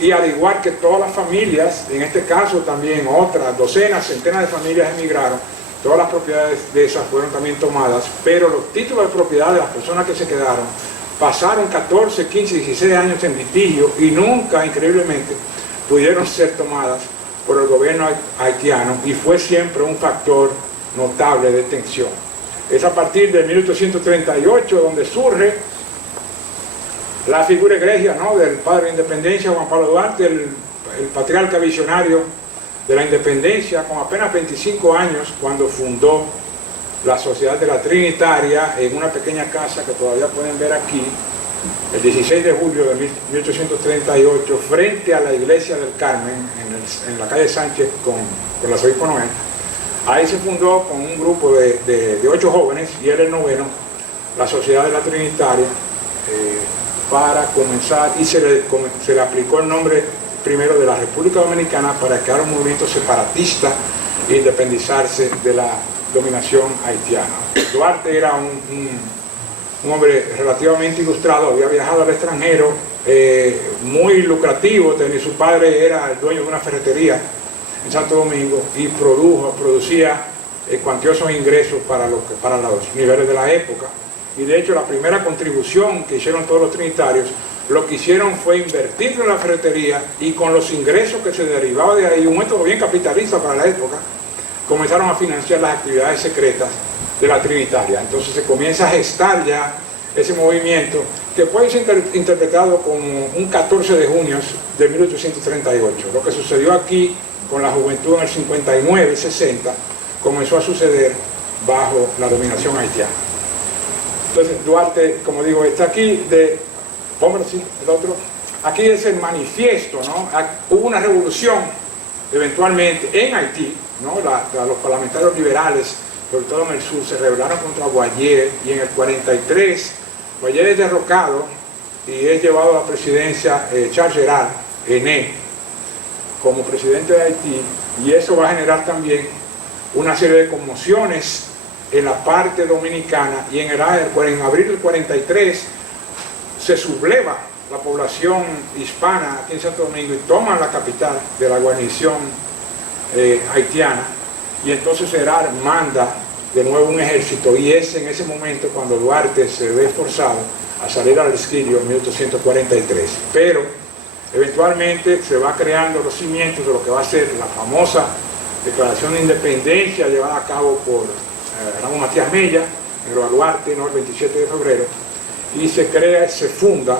Y al igual que todas las familias, en este caso también otras docenas, centenas de familias emigraron, todas las propiedades de esas fueron también tomadas, pero los títulos de propiedad de las personas que se quedaron pasaron 14, 15, 16 años en litigio y nunca, increíblemente, pudieron ser tomadas por el gobierno haitiano, y fue siempre un factor notable de tensión. Es a partir de 1838 donde surge la figura egregia, ¿no?, del padre de independencia, Juan Pablo Duarte, el patriarca visionario de la independencia, con apenas 25 años, cuando fundó la Sociedad de la Trinitaria en una pequeña casa que todavía pueden ver aquí, el 16 de julio de 1838, frente a la iglesia del Carmen, en la calle Sánchez con el arzobispo Noel. Ahí se fundó con un grupo de 8 jóvenes, y era el 9º, la Sociedad de la Trinitaria, para comenzar, y se le aplicó el nombre primero de la República Dominicana para crear un movimiento separatista e independizarse de la dominación haitiana. Duarte era un hombre relativamente ilustrado, había viajado al extranjero, muy lucrativo. Su padre era el dueño de una ferretería en Santo Domingo y producía cuantiosos ingresos para los niveles de la época. Y de hecho la primera contribución que hicieron todos los trinitarios, lo que hicieron fue invertir en la ferretería, y con los ingresos que se derivaban de ahí, un método bien capitalista para la época, comenzaron a financiar las actividades secretas de la Trinitaria. Entonces se comienza a gestar ya ese movimiento, que puede ser interpretado como un 14 de junio de 1838. Lo que sucedió aquí con la juventud en el 59, 60, comenzó a suceder bajo la dominación haitiana. Entonces Duarte, como digo, está aquí, póngalo así, el otro. Aquí es el manifiesto, ¿no? Hubo una revolución eventualmente en Haití, ¿no? Los parlamentarios liberales, sobre todo en el sur, se rebelaron contra Boyer, y en el 43 Boyer es derrocado y es llevado a la presidencia Charles Gerard Henné como presidente de Haití, y eso va a generar también una serie de conmociones en la parte dominicana, y en abril del 43 se subleva la población hispana aquí en Santo Domingo y toman la capital de la guarnición haitiana, y entonces Gerard manda de nuevo un ejército, y es en ese momento cuando Duarte se ve forzado a salir al exilio en 1843. Pero eventualmente se va creando los cimientos de lo que va a ser la famosa Declaración de Independencia llevada a cabo por Ramón Matías Mella en el Baluarte, ¿no?, el 27 de febrero, y se funda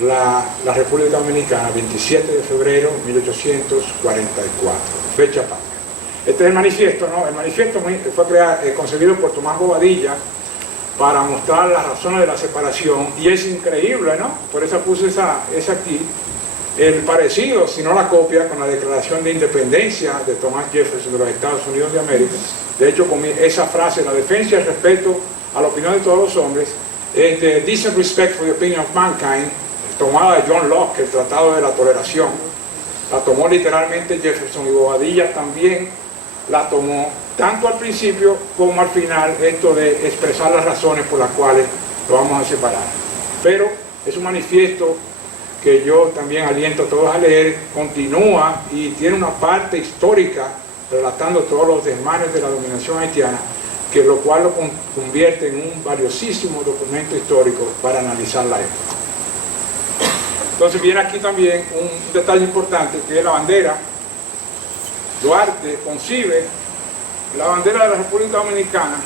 la República Dominicana, 27 de febrero de 1844, fecha patria. Este es el manifiesto, ¿no? El manifiesto fue concebido por Tomás Bobadilla para mostrar las razones de la separación, y es increíble, ¿no? Por eso puse esa aquí, el parecido, si no la copia, con la Declaración de Independencia de Thomas Jefferson de los Estados Unidos de América. De hecho, con esa frase, la defensa y el respeto a la opinión de todos los hombres, es the decent respect for the opinion of mankind, tomada de John Locke, el Tratado de la Toleración. La tomó literalmente Jefferson, y Bobadilla también la tomó, tanto al principio como al final, esto de expresar las razones por las cuales lo vamos a separar. Pero es un manifiesto que yo también aliento a todos a leer, continúa y tiene una parte histórica relatando todos los desmanes de la dominación haitiana, que lo cual lo convierte en un valiosísimo documento histórico para analizar la época. Entonces viene aquí también un detalle importante, que es la bandera. Duarte concibe la bandera de la República Dominicana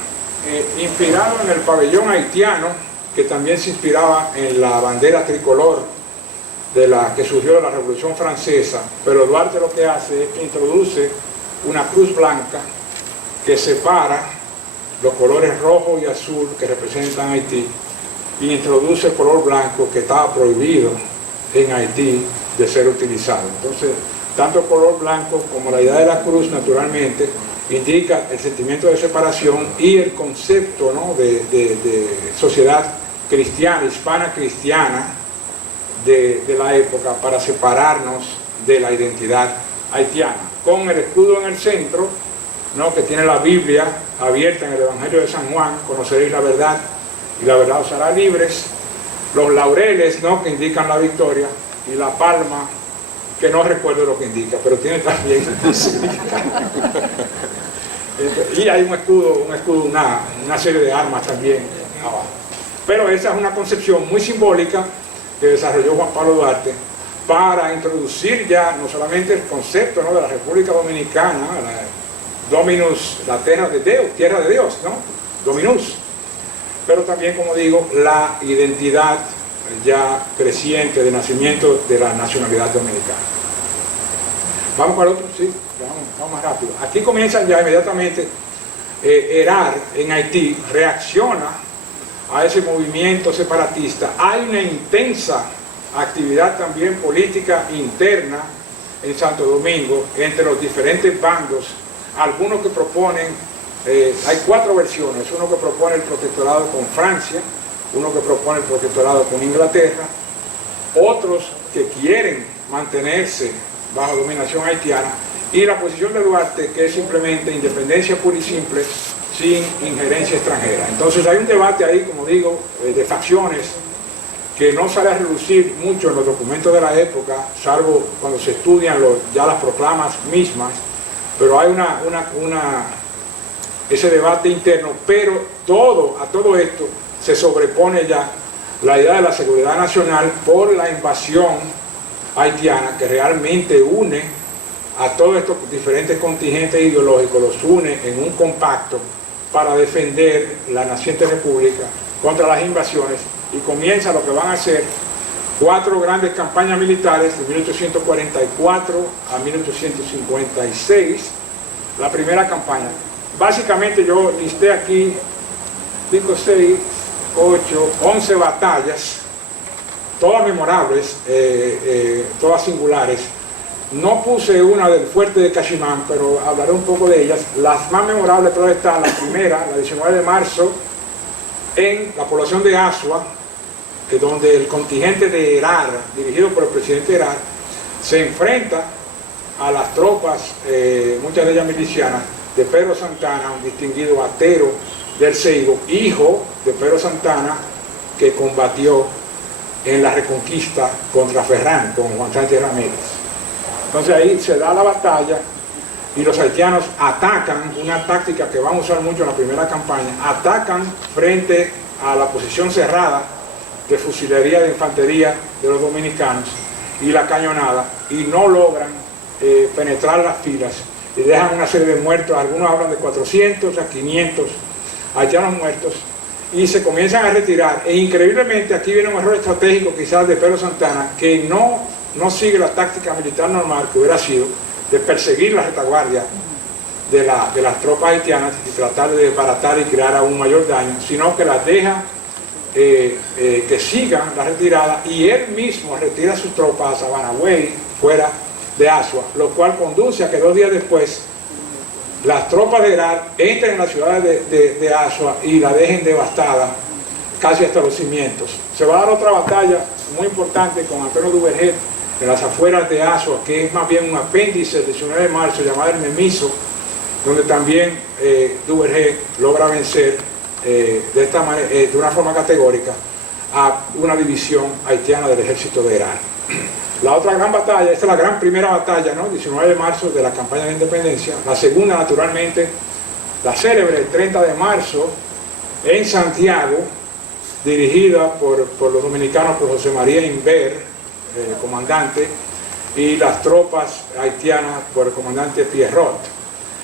inspirado en el pabellón haitiano, que también se inspiraba en la bandera tricolor que surgió de la Revolución Francesa, pero Duarte lo que hace es que introduce una cruz blanca que separa los colores rojo y azul que representan Haití, y introduce el color blanco que estaba prohibido en Haití de ser utilizado. Entonces, tanto el color blanco como la idea de la cruz, naturalmente, indica el sentimiento de separación y el concepto, ¿no?, de sociedad cristiana, hispana cristiana de la época, para separarnos de la identidad haitiana. Con el escudo en el centro, ¿no?, que tiene la Biblia abierta en el Evangelio de San Juan: conoceréis la verdad y la verdad os hará libres. Los laureles, ¿no?, que indican la victoria, y la palma, que no recuerdo lo que indica, pero tiene también y hay un escudo, una serie de armas también abajo. Pero esa es una concepción muy simbólica que desarrolló Juan Pablo Duarte para introducir ya no solamente el concepto, ¿no?, de la República Dominicana, Dominus, la tierra de Dios, ¿no?, Dominus, pero también, como digo, la identidad ya creciente de nacimiento de la nacionalidad dominicana. Vamos para el otro, sí, vamos más rápido. Aquí comienzan ya inmediatamente. Herar en Haití reacciona a ese movimiento separatista. Hay una intensa actividad también política interna en Santo Domingo entre los diferentes bandos, algunos que proponen, hay 4 versiones: uno que propone el protectorado con Francia, uno que propone el protectorado con Inglaterra, otros que quieren mantenerse bajo dominación haitiana, y la posición de Duarte, que es simplemente independencia pura y simple, sin injerencia extranjera. Entonces hay un debate ahí, como digo, de facciones, que no sale a relucir mucho en los documentos de la época, salvo cuando se estudian ya las proclamas mismas, pero hay ese debate interno. Pero a todo esto se sobrepone ya la idea de la seguridad nacional por la invasión haitiana, que realmente une a todos estos diferentes contingentes ideológicos, los une en un compacto para defender la naciente república contra las invasiones, y comienza lo que van a ser 4 grandes campañas militares de 1844 a 1856. La primera campaña, básicamente yo listé aquí 5, 6, 8, 11 batallas, todas memorables, todas singulares. No puse una del fuerte de Cachimán, pero hablaré un poco de ellas. Las más memorables todas están: la primera, la 19 de marzo, en la población de Asua, que donde el contingente de Herar, dirigido por el presidente Herar, se enfrenta a las tropas, muchas de ellas milicianas, de Pedro Santana, un distinguido batero del Seibo, hijo de Pedro Santana, que combatió en la Reconquista contra Ferrán, con Juan Sánchez Ramírez. Entonces ahí se da la batalla, y los haitianos atacan, una táctica que van a usar mucho en la primera campaña, atacan frente a la posición cerrada de fusilería de infantería de los dominicanos y la cañonada, y no logran penetrar las filas, y dejan una serie de muertos. Algunos hablan de 400 a 500 haitianos muertos, y se comienzan a retirar. E increíblemente aquí viene un error estratégico quizás de Pedro Santana, que no sigue la táctica militar normal que hubiera sido de perseguir la retaguardia de las tropas haitianas y tratar de desbaratar y crear aún mayor daño, sino que las deja que sigan la retirada, y él mismo retira sus tropas a Sabanagüey, fuera de Asua, lo cual conduce a que 2 días después las tropas de Heral entren en la ciudad de Asua y la dejen devastada casi hasta los cimientos. Se va a dar otra batalla muy importante con Antonio Duvergé en las afueras de Asua, que es más bien un apéndice del 19 de marzo llamado el Memiso, donde también Duvergé logra vencer de una forma categórica a una división haitiana del ejército de Heral. La otra gran batalla, esta es la gran primera batalla, ¿no? 19 de marzo de la campaña de independencia. La segunda, naturalmente, la célebre, el 30 de marzo, en Santiago, dirigida por los dominicanos, por José María Inver, comandante, y las tropas haitianas por el comandante Pierrot.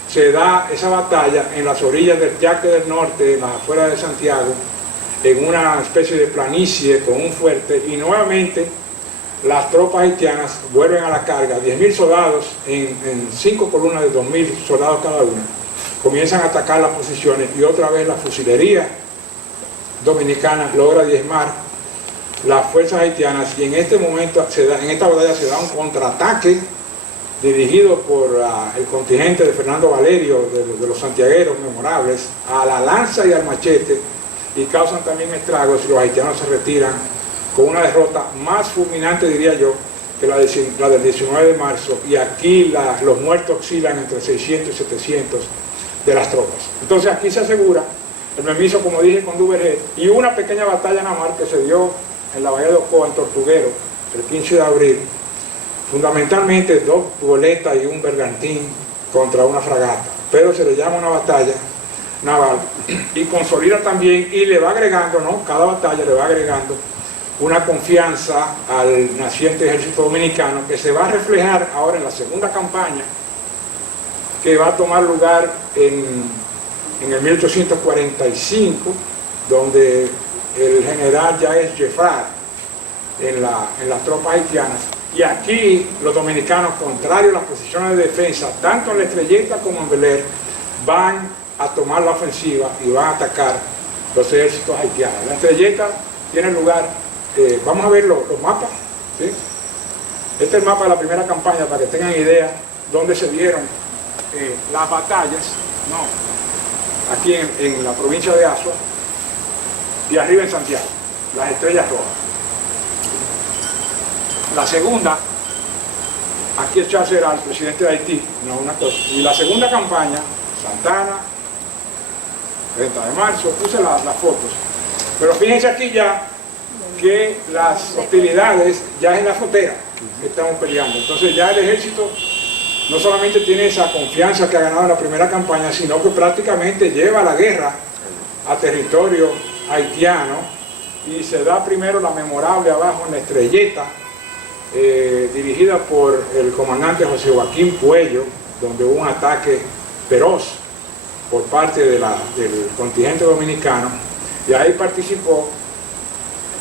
Se da esa batalla en las orillas del Yaque del Norte, en las afueras de Santiago, en una especie de planicie con un fuerte, y nuevamente las tropas haitianas vuelven a la carga. 10.000 soldados en 5 columnas de 2.000 soldados cada una comienzan a atacar las posiciones, y otra vez la fusilería dominicana logra diezmar las fuerzas haitianas, y en este momento en esta batalla se da un contraataque dirigido por el contingente de Fernando Valerio, de los santiagueros memorables, a la lanza y al machete, y causan también estragos, y los haitianos se retiran con una derrota más fulminante, diría yo, que la del 19 de marzo, y aquí los muertos oscilan entre 600 y 700 de las tropas. Entonces aquí se asegura el Memiso, como dije, con Duvergé, y una pequeña batalla naval que se dio en la bahía de Ocoa, en Tortuguero, el 15 de abril, fundamentalmente 2 goletas y un bergantín contra una fragata, pero se le llama una batalla naval, y consolida también, y le va agregando, ¿no? Cada batalla le va agregando una confianza al naciente ejército dominicano, que se va a reflejar ahora en la segunda campaña, que va a tomar lugar en el 1845, donde el general Jaez Jeffrard en las tropas haitianas. Y aquí los dominicanos, contrario a las posiciones de defensa, tanto en la Estrelleta como en Bel Air, van a tomar la ofensiva y van a atacar los ejércitos haitianos. La Estrelleta tiene lugar, vamos a ver los mapas, ¿sí? Este es el mapa de la primera campaña para que tengan idea dónde se dieron las batallas, ¿no? Aquí en la provincia de Asua, y arriba en Santiago, las estrellas rojas. La segunda, aquí es Charles Herald, presidente de Haití, no una cosa. Y la segunda campaña, Santana, 30 de marzo, puse las fotos. Pero fíjense aquí ya que las hostilidades ya es en la frontera que estamos peleando. Entonces ya el ejército no solamente tiene esa confianza que ha ganado en la primera campaña, sino que prácticamente lleva la guerra a territorio haitiano, y se da primero la memorable abajo en la Estrelleta, dirigida por el comandante José Joaquín Puello, donde hubo un ataque feroz por parte del contingente dominicano, y ahí participó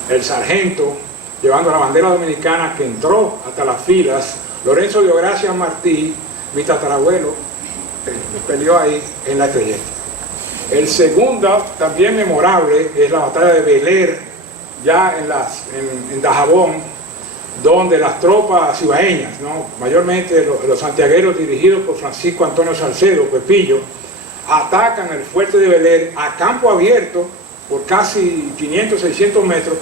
el sargento llevando la bandera dominicana, que entró hasta las filas, Lorenzo de Ogracia Martí, mi tatarabuelo, peleó ahí en la Estrelleta. El segundo, también memorable, es la batalla de Bel Air, ya en Dajabón, donde las tropas cibaeñas, ¿no? Mayormente los santiagueros dirigidos por Francisco Antonio Salcedo, Pepillo, atacan el fuerte de Bel Air a campo abierto por casi 500, 600 metros,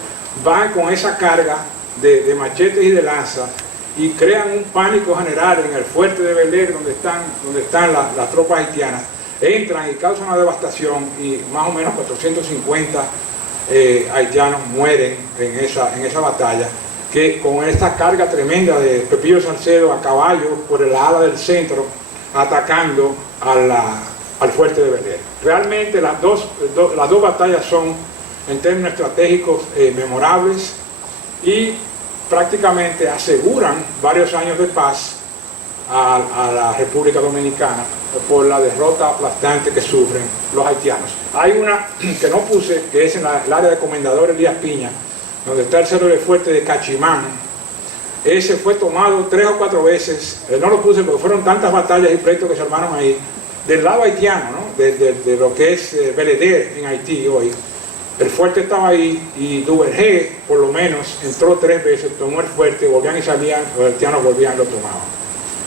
van con esa carga de machetes y de lanzas, y crean un pánico general en el fuerte de Bel Air, donde están las tropas haitianas. Entran y causan una devastación, y más o menos 450 haitianos mueren en esa batalla, que con esta carga tremenda de Pepillo Salcedo a caballo por el ala del centro, atacando al fuerte de Bel Air. Realmente las dos batallas son, en términos estratégicos, memorables, y prácticamente aseguran varios años de paz a la República Dominicana por la derrota aplastante que sufren los haitianos. Hay una que no puse, que es en el área de Comendador Elías Piña, donde está el célebre fuerte de Cachimán. Ese fue tomado 3 o 4 veces, no lo puse porque fueron tantas batallas y pleitos que se armaron ahí, del lado haitiano, ¿no? de lo que es Bel Air en Haití hoy. El fuerte estaba ahí y Duvergé, por lo menos, entró 3 veces, tomó el fuerte, volvían y salían, los haitianos volvían y lo tomaban.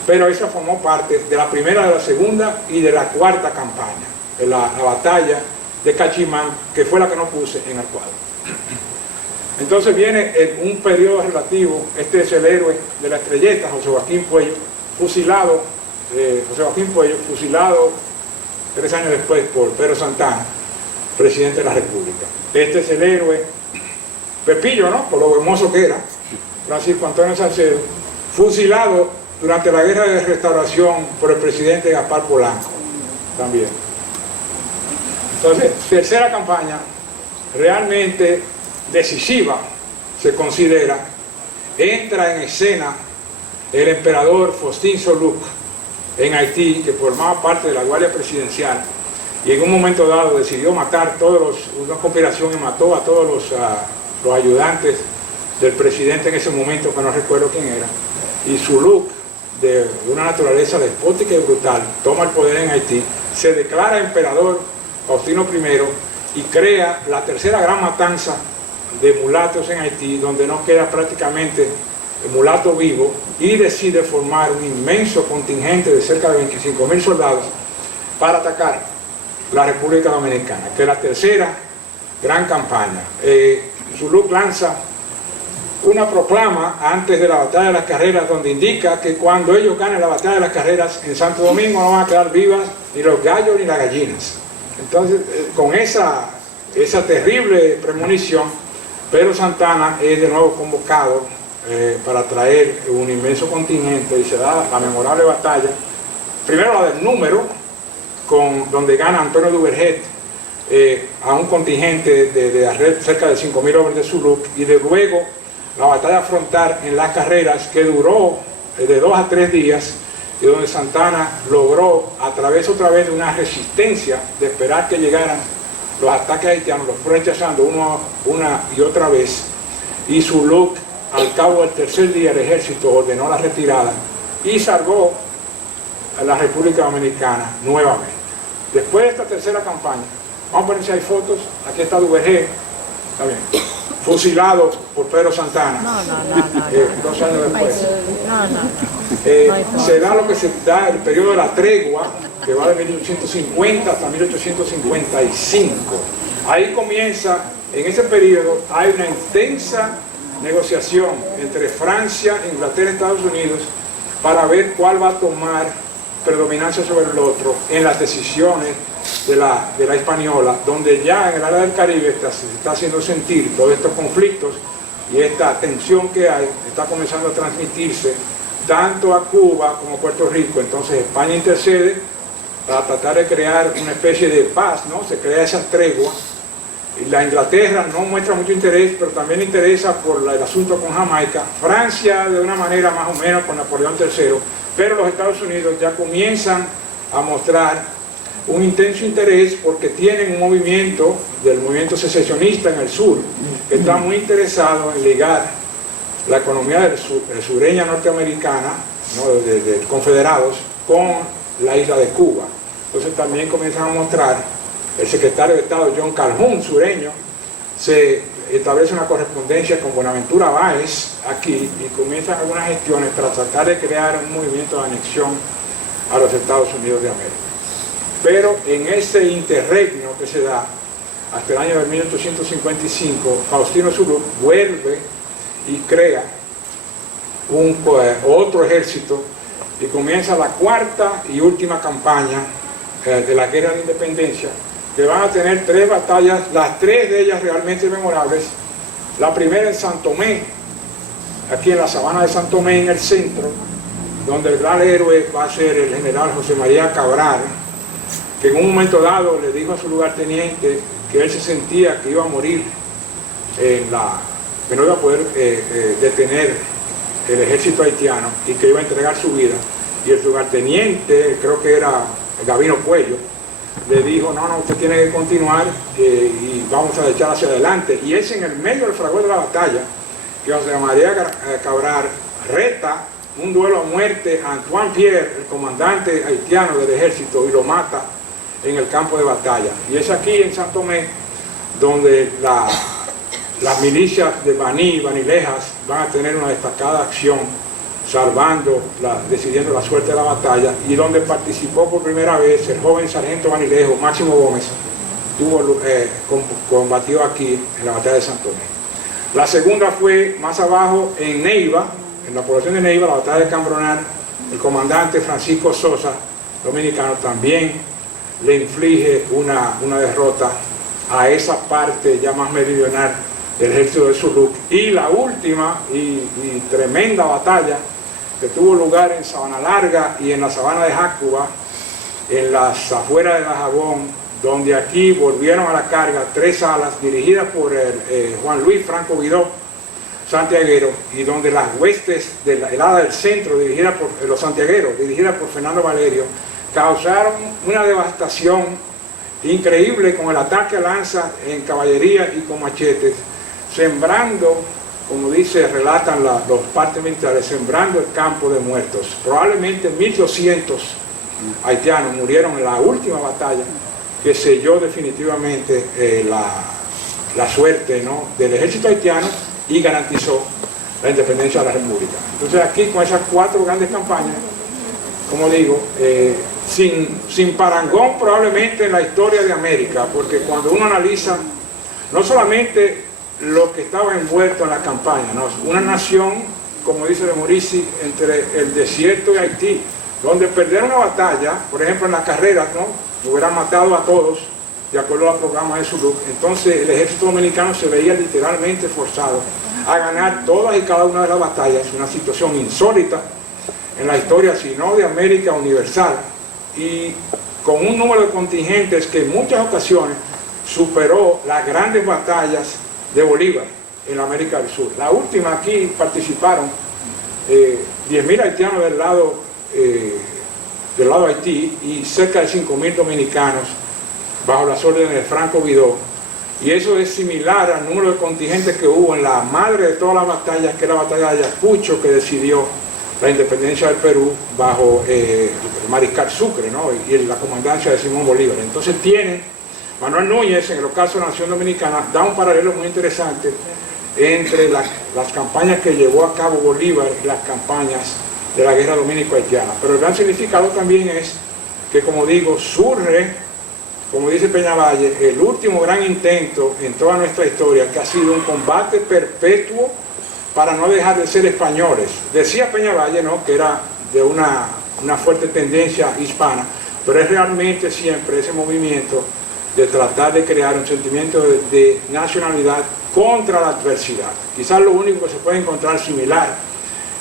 Pero esa formó parte de la primera, de la segunda y de la cuarta campaña, de la batalla de Cachimán, que fue la que no puse en el cuadro. Entonces viene un periodo relativo. Este es el héroe de la Estrelleta, José Joaquín Puello, fusilado 3 años después por Pedro Santana, presidente de la República. Este es el héroe Pepillo, ¿no? Por lo hermoso que era, Francisco Antonio Salcedo, fusilado durante la Guerra de Restauración por el presidente Gaspar Polanco, también. Entonces, tercera campaña, realmente decisiva, se considera. Entra en escena el emperador Faustin Soulouque en Haití, que formaba parte de la Guardia Presidencial, y en un momento dado decidió matar una conspiración, y mató a todos los ayudantes del presidente en ese momento, que no recuerdo quién era. Y Soulouque, de una naturaleza despótica y brutal, toma el poder en Haití, se declara emperador Faustino I y crea la tercera gran matanza de mulatos en Haití, donde no queda prácticamente mulato vivo, y decide formar un inmenso contingente de cerca de 25.000 soldados para atacar la República Dominicana, que es la tercera gran campaña. Soulouque lanza una proclama antes de la batalla de las Carreras, donde indica que cuando ellos ganen la batalla de las Carreras en Santo Domingo no van a quedar vivas ni los gallos ni las gallinas. Entonces, con esa terrible premonición, Pedro Santana es de nuevo convocado para traer un inmenso contingente, y se da la memorable batalla, primero la del número, donde gana Antonio Duvergé a un contingente de cerca de 5.000 hombres de Soulouque, y de luego la batalla frontal en las Carreras, que duró de 2 a 3 días, y donde Santana logró, a través otra vez de una resistencia de esperar que llegaran los ataques haitianos, los fue rechazando una y otra vez, y Soulouque, al cabo del tercer día, el ejército ordenó la retirada y salvó a la República Dominicana nuevamente. Después de esta tercera campaña, vamos a ver si hay fotos. Aquí está Duvergé, está bien, fusilado por Pedro Santana. 2 años después. Se da lo que se da el periodo de la tregua, que va de 1850 hasta 1855. Ahí comienza, en ese periodo hay una intensa negociación entre Francia, Inglaterra y Estados Unidos para ver cuál va a tomar predominancia sobre el otro en las decisiones de la Hispaniola, donde ya en el área del Caribe se está haciendo sentir todos estos conflictos, y esta tensión que hay está comenzando a transmitirse tanto a Cuba como a Puerto Rico. Entonces España intercede para tratar de crear una especie de paz, ¿no? Se crea esa tregua. Y la Inglaterra no muestra mucho interés, pero también interesa por el asunto con Jamaica. Francia de una manera más o menos con Napoleón III, pero los Estados Unidos ya comienzan a mostrar un intenso interés, porque tienen un movimiento del movimiento secesionista en el sur, que está muy interesado en ligar la economía sureña norteamericana, ¿no? de confederados, con la isla de Cuba. Entonces también comienzan a mostrar. El secretario de Estado John Calhoun, sureño, se establece una correspondencia con Buenaventura Báez aquí, y comienzan algunas gestiones para tratar de crear un movimiento de anexión a los Estados Unidos de América. Pero en ese interregno que se da hasta el año de 1855, Faustino Soulouque vuelve y crea otro ejército, y comienza la cuarta y última campaña de la Guerra de Independencia, que van a tener 3 batallas, las 3 de ellas realmente memorables. La primera en San Tomé, aquí en la sabana de San Tomé, en el centro, donde el gran héroe va a ser el general José María Cabral, que en un momento dado le dijo a su lugarteniente que él se sentía que iba a morir, que no iba a poder detener el ejército haitiano, y que iba a entregar su vida. Y el lugarteniente, creo que era Gabino Puello, le dijo: no, usted tiene que continuar, y vamos a echar hacia adelante. Y es en el medio del fragor de la batalla que José María Cabral reta un duelo a muerte a Antoine Pierre, el comandante haitiano del ejército, y lo mata en el campo de batalla. Y es aquí en San Tomé donde las milicias de Baní y Banilejas van a tener una destacada acción decidiendo la suerte de la batalla, y donde participó por primera vez el joven sargento banilejo Máximo Gómez, combatió aquí en la batalla de San Tomé. La segunda fue más abajo en Neiva, en la población de Neiva, la batalla de Cambronal. El comandante Francisco Sosa, dominicano, también le inflige una derrota a esa parte ya más meridional del ejército de Zuluk. Y la última y tremenda batalla que tuvo lugar en Sabana Larga y en la sabana de Jácuba, en las afueras de Dajabón, donde aquí volvieron a la carga 3 alas dirigidas por Juan Luis Franco Vidó, santiaguero, y donde las huestes del ala del centro, dirigida por los santiagueros, dirigida por Fernando Valerio, causaron una devastación increíble con el ataque a lanza en caballería y con machetes, sembrando, como relatan los partes militares, sembrando el campo de muertos. Probablemente 1200 haitianos murieron en la última batalla que selló definitivamente la suerte, ¿no?, del ejército haitiano y garantizó la independencia de la República. Entonces aquí, con esas 4 grandes campañas, como digo, sin parangón probablemente en la historia de América, porque cuando uno analiza no solamente lo que estaba envuelto en la campaña, ¿no?, una nación, como dice de Morisi, entre el desierto y Haití, donde perder una batalla, por ejemplo en la carrera, ¿no?, lo hubieran matado a todos, de acuerdo al programa de Zuluk. Entonces el ejército dominicano se veía literalmente forzado a ganar todas y cada una de las batallas, una situación insólita en la historia, si no de América, universal, y con un número de contingentes que en muchas ocasiones superó las grandes batallas de Bolívar en la América del Sur. La última, aquí participaron 10.000 haitianos del lado Haití y cerca de 5.000 dominicanos bajo las órdenes de Franco Vidó, y eso es similar al número de contingentes que hubo en la madre de todas las batallas, que es la batalla de Ayacucho, que decidió la independencia del Perú bajo el mariscal Sucre, ¿no?, y la comandancia de Simón Bolívar. Entonces Manuel Núñez, en el ocaso de la Nación Dominicana, da un paralelo muy interesante entre las campañas que llevó a cabo Bolívar y las campañas de la guerra dominico-haitiana. Pero el gran significado también es que, como digo, surge, como dice Peñavalle, el último gran intento en toda nuestra historia, que ha sido un combate perpetuo para no dejar de ser españoles. Decía Peñavalle, ¿no?, que era de una fuerte tendencia hispana, pero es realmente siempre ese movimiento de tratar de crear un sentimiento de nacionalidad contra la adversidad. Quizás lo único que se puede encontrar similar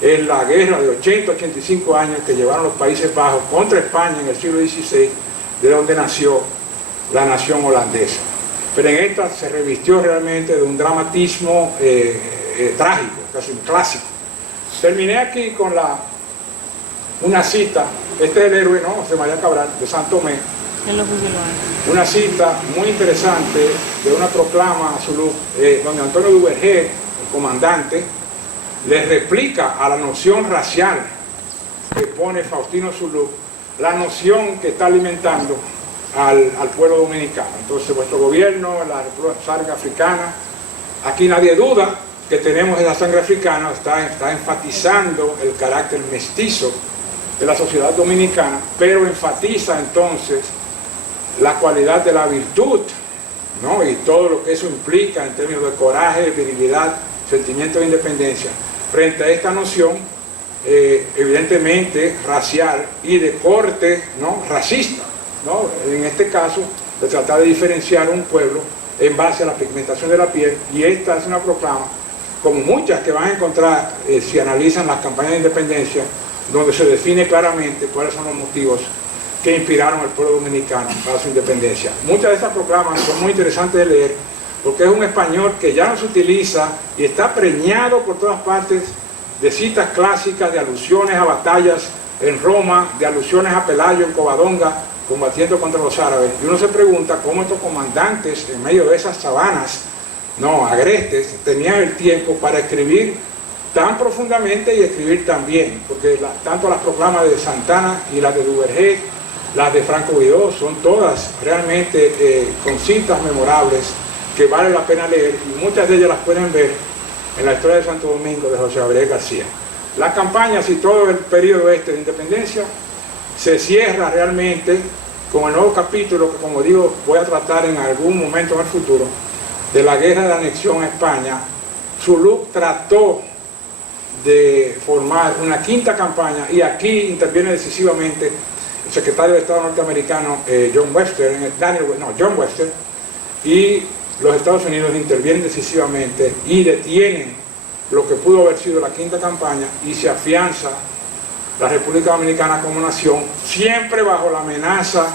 es la guerra de 80-85 años que llevaron los Países Bajos contra España en el siglo XVI, de donde nació la nación holandesa. Pero en esta se revistió realmente de un dramatismo trágico, casi un clásico. Terminé aquí con una cita, este es el héroe, ¿no?, José María Cabral, de San Tomé, una cita muy interesante de una proclama a Zuluk, donde Antonio Duvergé, el comandante, le replica a la noción racial que pone Faustino Zuluk, la noción que está alimentando al pueblo dominicano. Entonces, vuestro gobierno, la sangre africana, aquí nadie duda que tenemos esa sangre africana, está enfatizando el carácter mestizo de la sociedad dominicana, pero enfatiza entonces la cualidad de la virtud, ¿no?, y todo lo que eso implica en términos de coraje, virilidad, sentimiento de independencia, frente a esta noción evidentemente racial y de corte, ¿no?, racista, ¿no?, en este caso de tratar de diferenciar un pueblo en base a la pigmentación de la piel. Y esta es una proclama, como muchas que van a encontrar si analizan las campañas de independencia, donde se define claramente cuáles son los motivos que inspiraron al pueblo dominicano para su independencia. Muchas de estas proclamas son muy interesantes de leer, porque es un español que ya no se utiliza y está preñado por todas partes de citas clásicas, de alusiones a batallas en Roma, de alusiones a Pelayo en Covadonga, combatiendo contra los árabes. Y uno se pregunta cómo estos comandantes, en medio de esas sabanas, no, agrestes, tenían el tiempo para escribir tan profundamente y escribir tan bien, porque tanto las proclamas de Santana y las de Duvergé, las de Franco Vidó, son todas realmente con citas memorables que vale la pena leer, y muchas de ellas las pueden ver en la historia de Santo Domingo de José Gabriel García. Las campañas y todo el periodo de independencia se cierra realmente con el nuevo capítulo que, como digo, voy a tratar en algún momento en el futuro, de la guerra de anexión a España. Zulú trató de formar una quinta campaña, y aquí interviene decisivamente el secretario de Estado norteamericano John Webster, y los Estados Unidos intervienen decisivamente y detienen lo que pudo haber sido la quinta campaña, y se afianza la República Dominicana como nación, siempre bajo la amenaza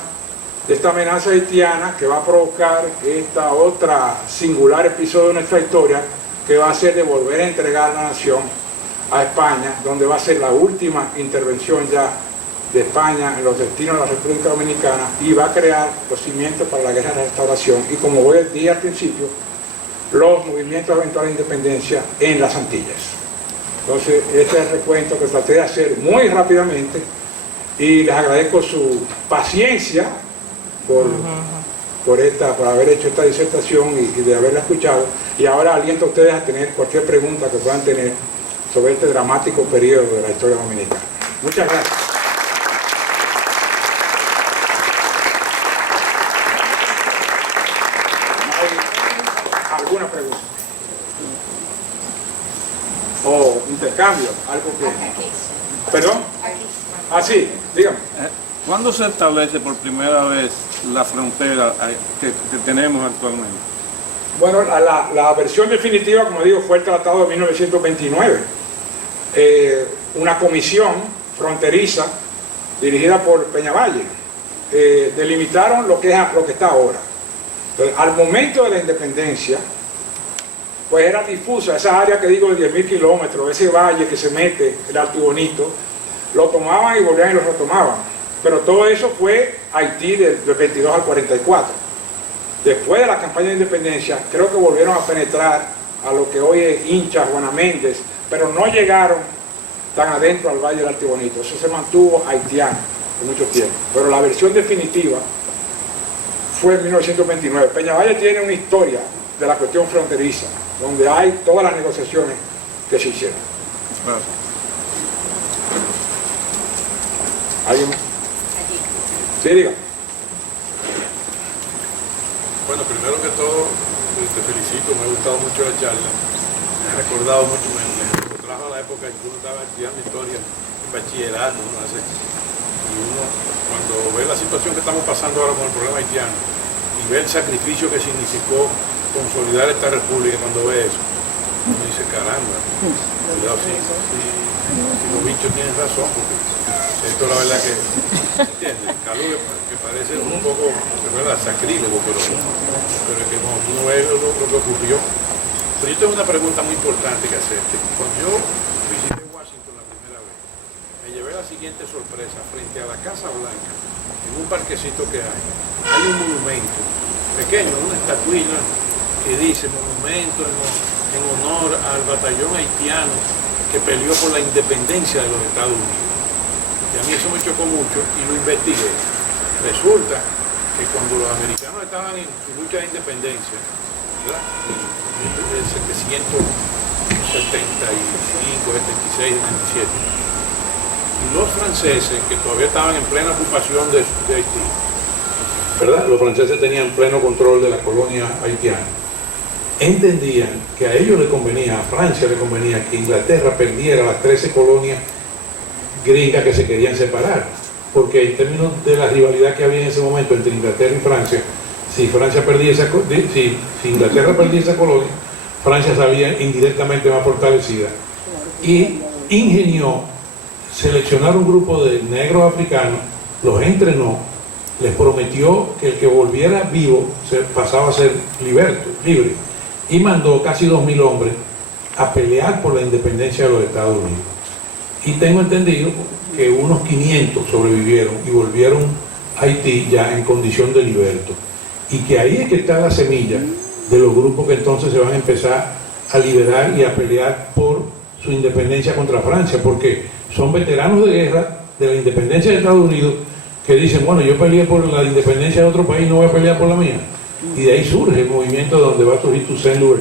de esta amenaza haitiana que va a provocar esta otra singular episodio de nuestra historia, que va a ser de volver a entregar la nación a España, donde va a ser la última intervención ya de España en los destinos de la República Dominicana, y va a crear los cimientos para la guerra de restauración y, como dije al principio, los movimientos eventuales de independencia en las Antillas. Entonces, este es el recuento que traté de hacer muy rápidamente, y les agradezco su paciencia por haber hecho esta disertación y de haberla escuchado, y ahora aliento a ustedes a tener cualquier pregunta que puedan tener sobre este dramático periodo de la historia dominicana. Muchas gracias. ¿Hay alguna pregunta? ¿O intercambio? Algo que... ¿Perdón? Ah, sí, dígame. ¿Cuándo se establece por primera vez la frontera que tenemos actualmente? Bueno, la versión definitiva, como digo, fue el Tratado de 1929. Una comisión fronteriza dirigida por Peñavalle delimitaron lo que está ahora. Entonces, al momento de la independencia, pues era difusa esa área que digo de 10.000 kilómetros, ese valle que se mete, el Altibonito, lo tomaban y volvían y lo retomaban. Pero todo eso fue Haití del 22 al 44. Después de la campaña de independencia, creo que volvieron a penetrar a lo que hoy es Hinchas, Juana Méndez, pero no llegaron tan adentro al Valle del Altibonito. Eso se mantuvo haitiano por mucho tiempo. Pero la versión definitiva fue en 1929. Peñavalle tiene una historia de la cuestión fronteriza, donde hay todas las negociaciones que se hicieron. Gracias. ¿Alguien más? Sí, diga. Bueno, primero que todo, te felicito, me ha gustado mucho la charla, me ha recordado mucho, me trajo a la época en que uno estaba estudiando historia en bachillerato, ¿no? Y uno, cuando ve la situación que estamos pasando ahora con el problema haitiano, y ve el sacrificio que significó consolidar esta república, cuando ve eso, uno dice, caramba, cuidado, si los bichos tienen razón, porque esto la verdad que, ¿entiendes? Calor que parece un poco, ¿verdad?, sacrílego, pero es que cuando uno ve lo que ocurrió. Pero yo tengo una pregunta muy importante que hacerte. Cuando yo visité Washington la primera vez, me llevé la siguiente sorpresa. Frente a la Casa Blanca, en un parquecito que hay un monumento pequeño, una estatuilla que dice monumento en honor al batallón haitiano que peleó por la independencia de los Estados Unidos. Y a mí eso me chocó mucho y lo investigué. Resulta que cuando los americanos estaban en su lucha de independencia, ¿verdad?, en 1775, 76, 77, y los franceses, que todavía estaban en plena ocupación de Haití, ¿verdad?, los franceses tenían pleno control de la colonia haitiana, entendían que a ellos les convenía, a Francia le convenía que Inglaterra perdiera las 13 colonias gringas que se querían separar, porque en términos de la rivalidad que había en ese momento entre Inglaterra y Francia, si Inglaterra perdía esa colonia, Francia salía indirectamente más fortalecida, y ingenió seleccionar un grupo de negros africanos, los entrenó, les prometió que el que volviera vivo pasaba a ser libre, y mandó casi 2.000 hombres a pelear por la independencia de los Estados Unidos. Y tengo entendido que unos 500 sobrevivieron y volvieron a Haití ya en condición de liberto. Y que ahí es que está la semilla de los grupos que entonces se van a empezar a liberar y a pelear por su independencia contra Francia, porque son veteranos de guerra de la independencia de Estados Unidos que dicen, bueno, yo peleé por la independencia de otro país, no voy a pelear por la mía. y de ahí surge el movimiento donde va a surgir Toussaint Louverture.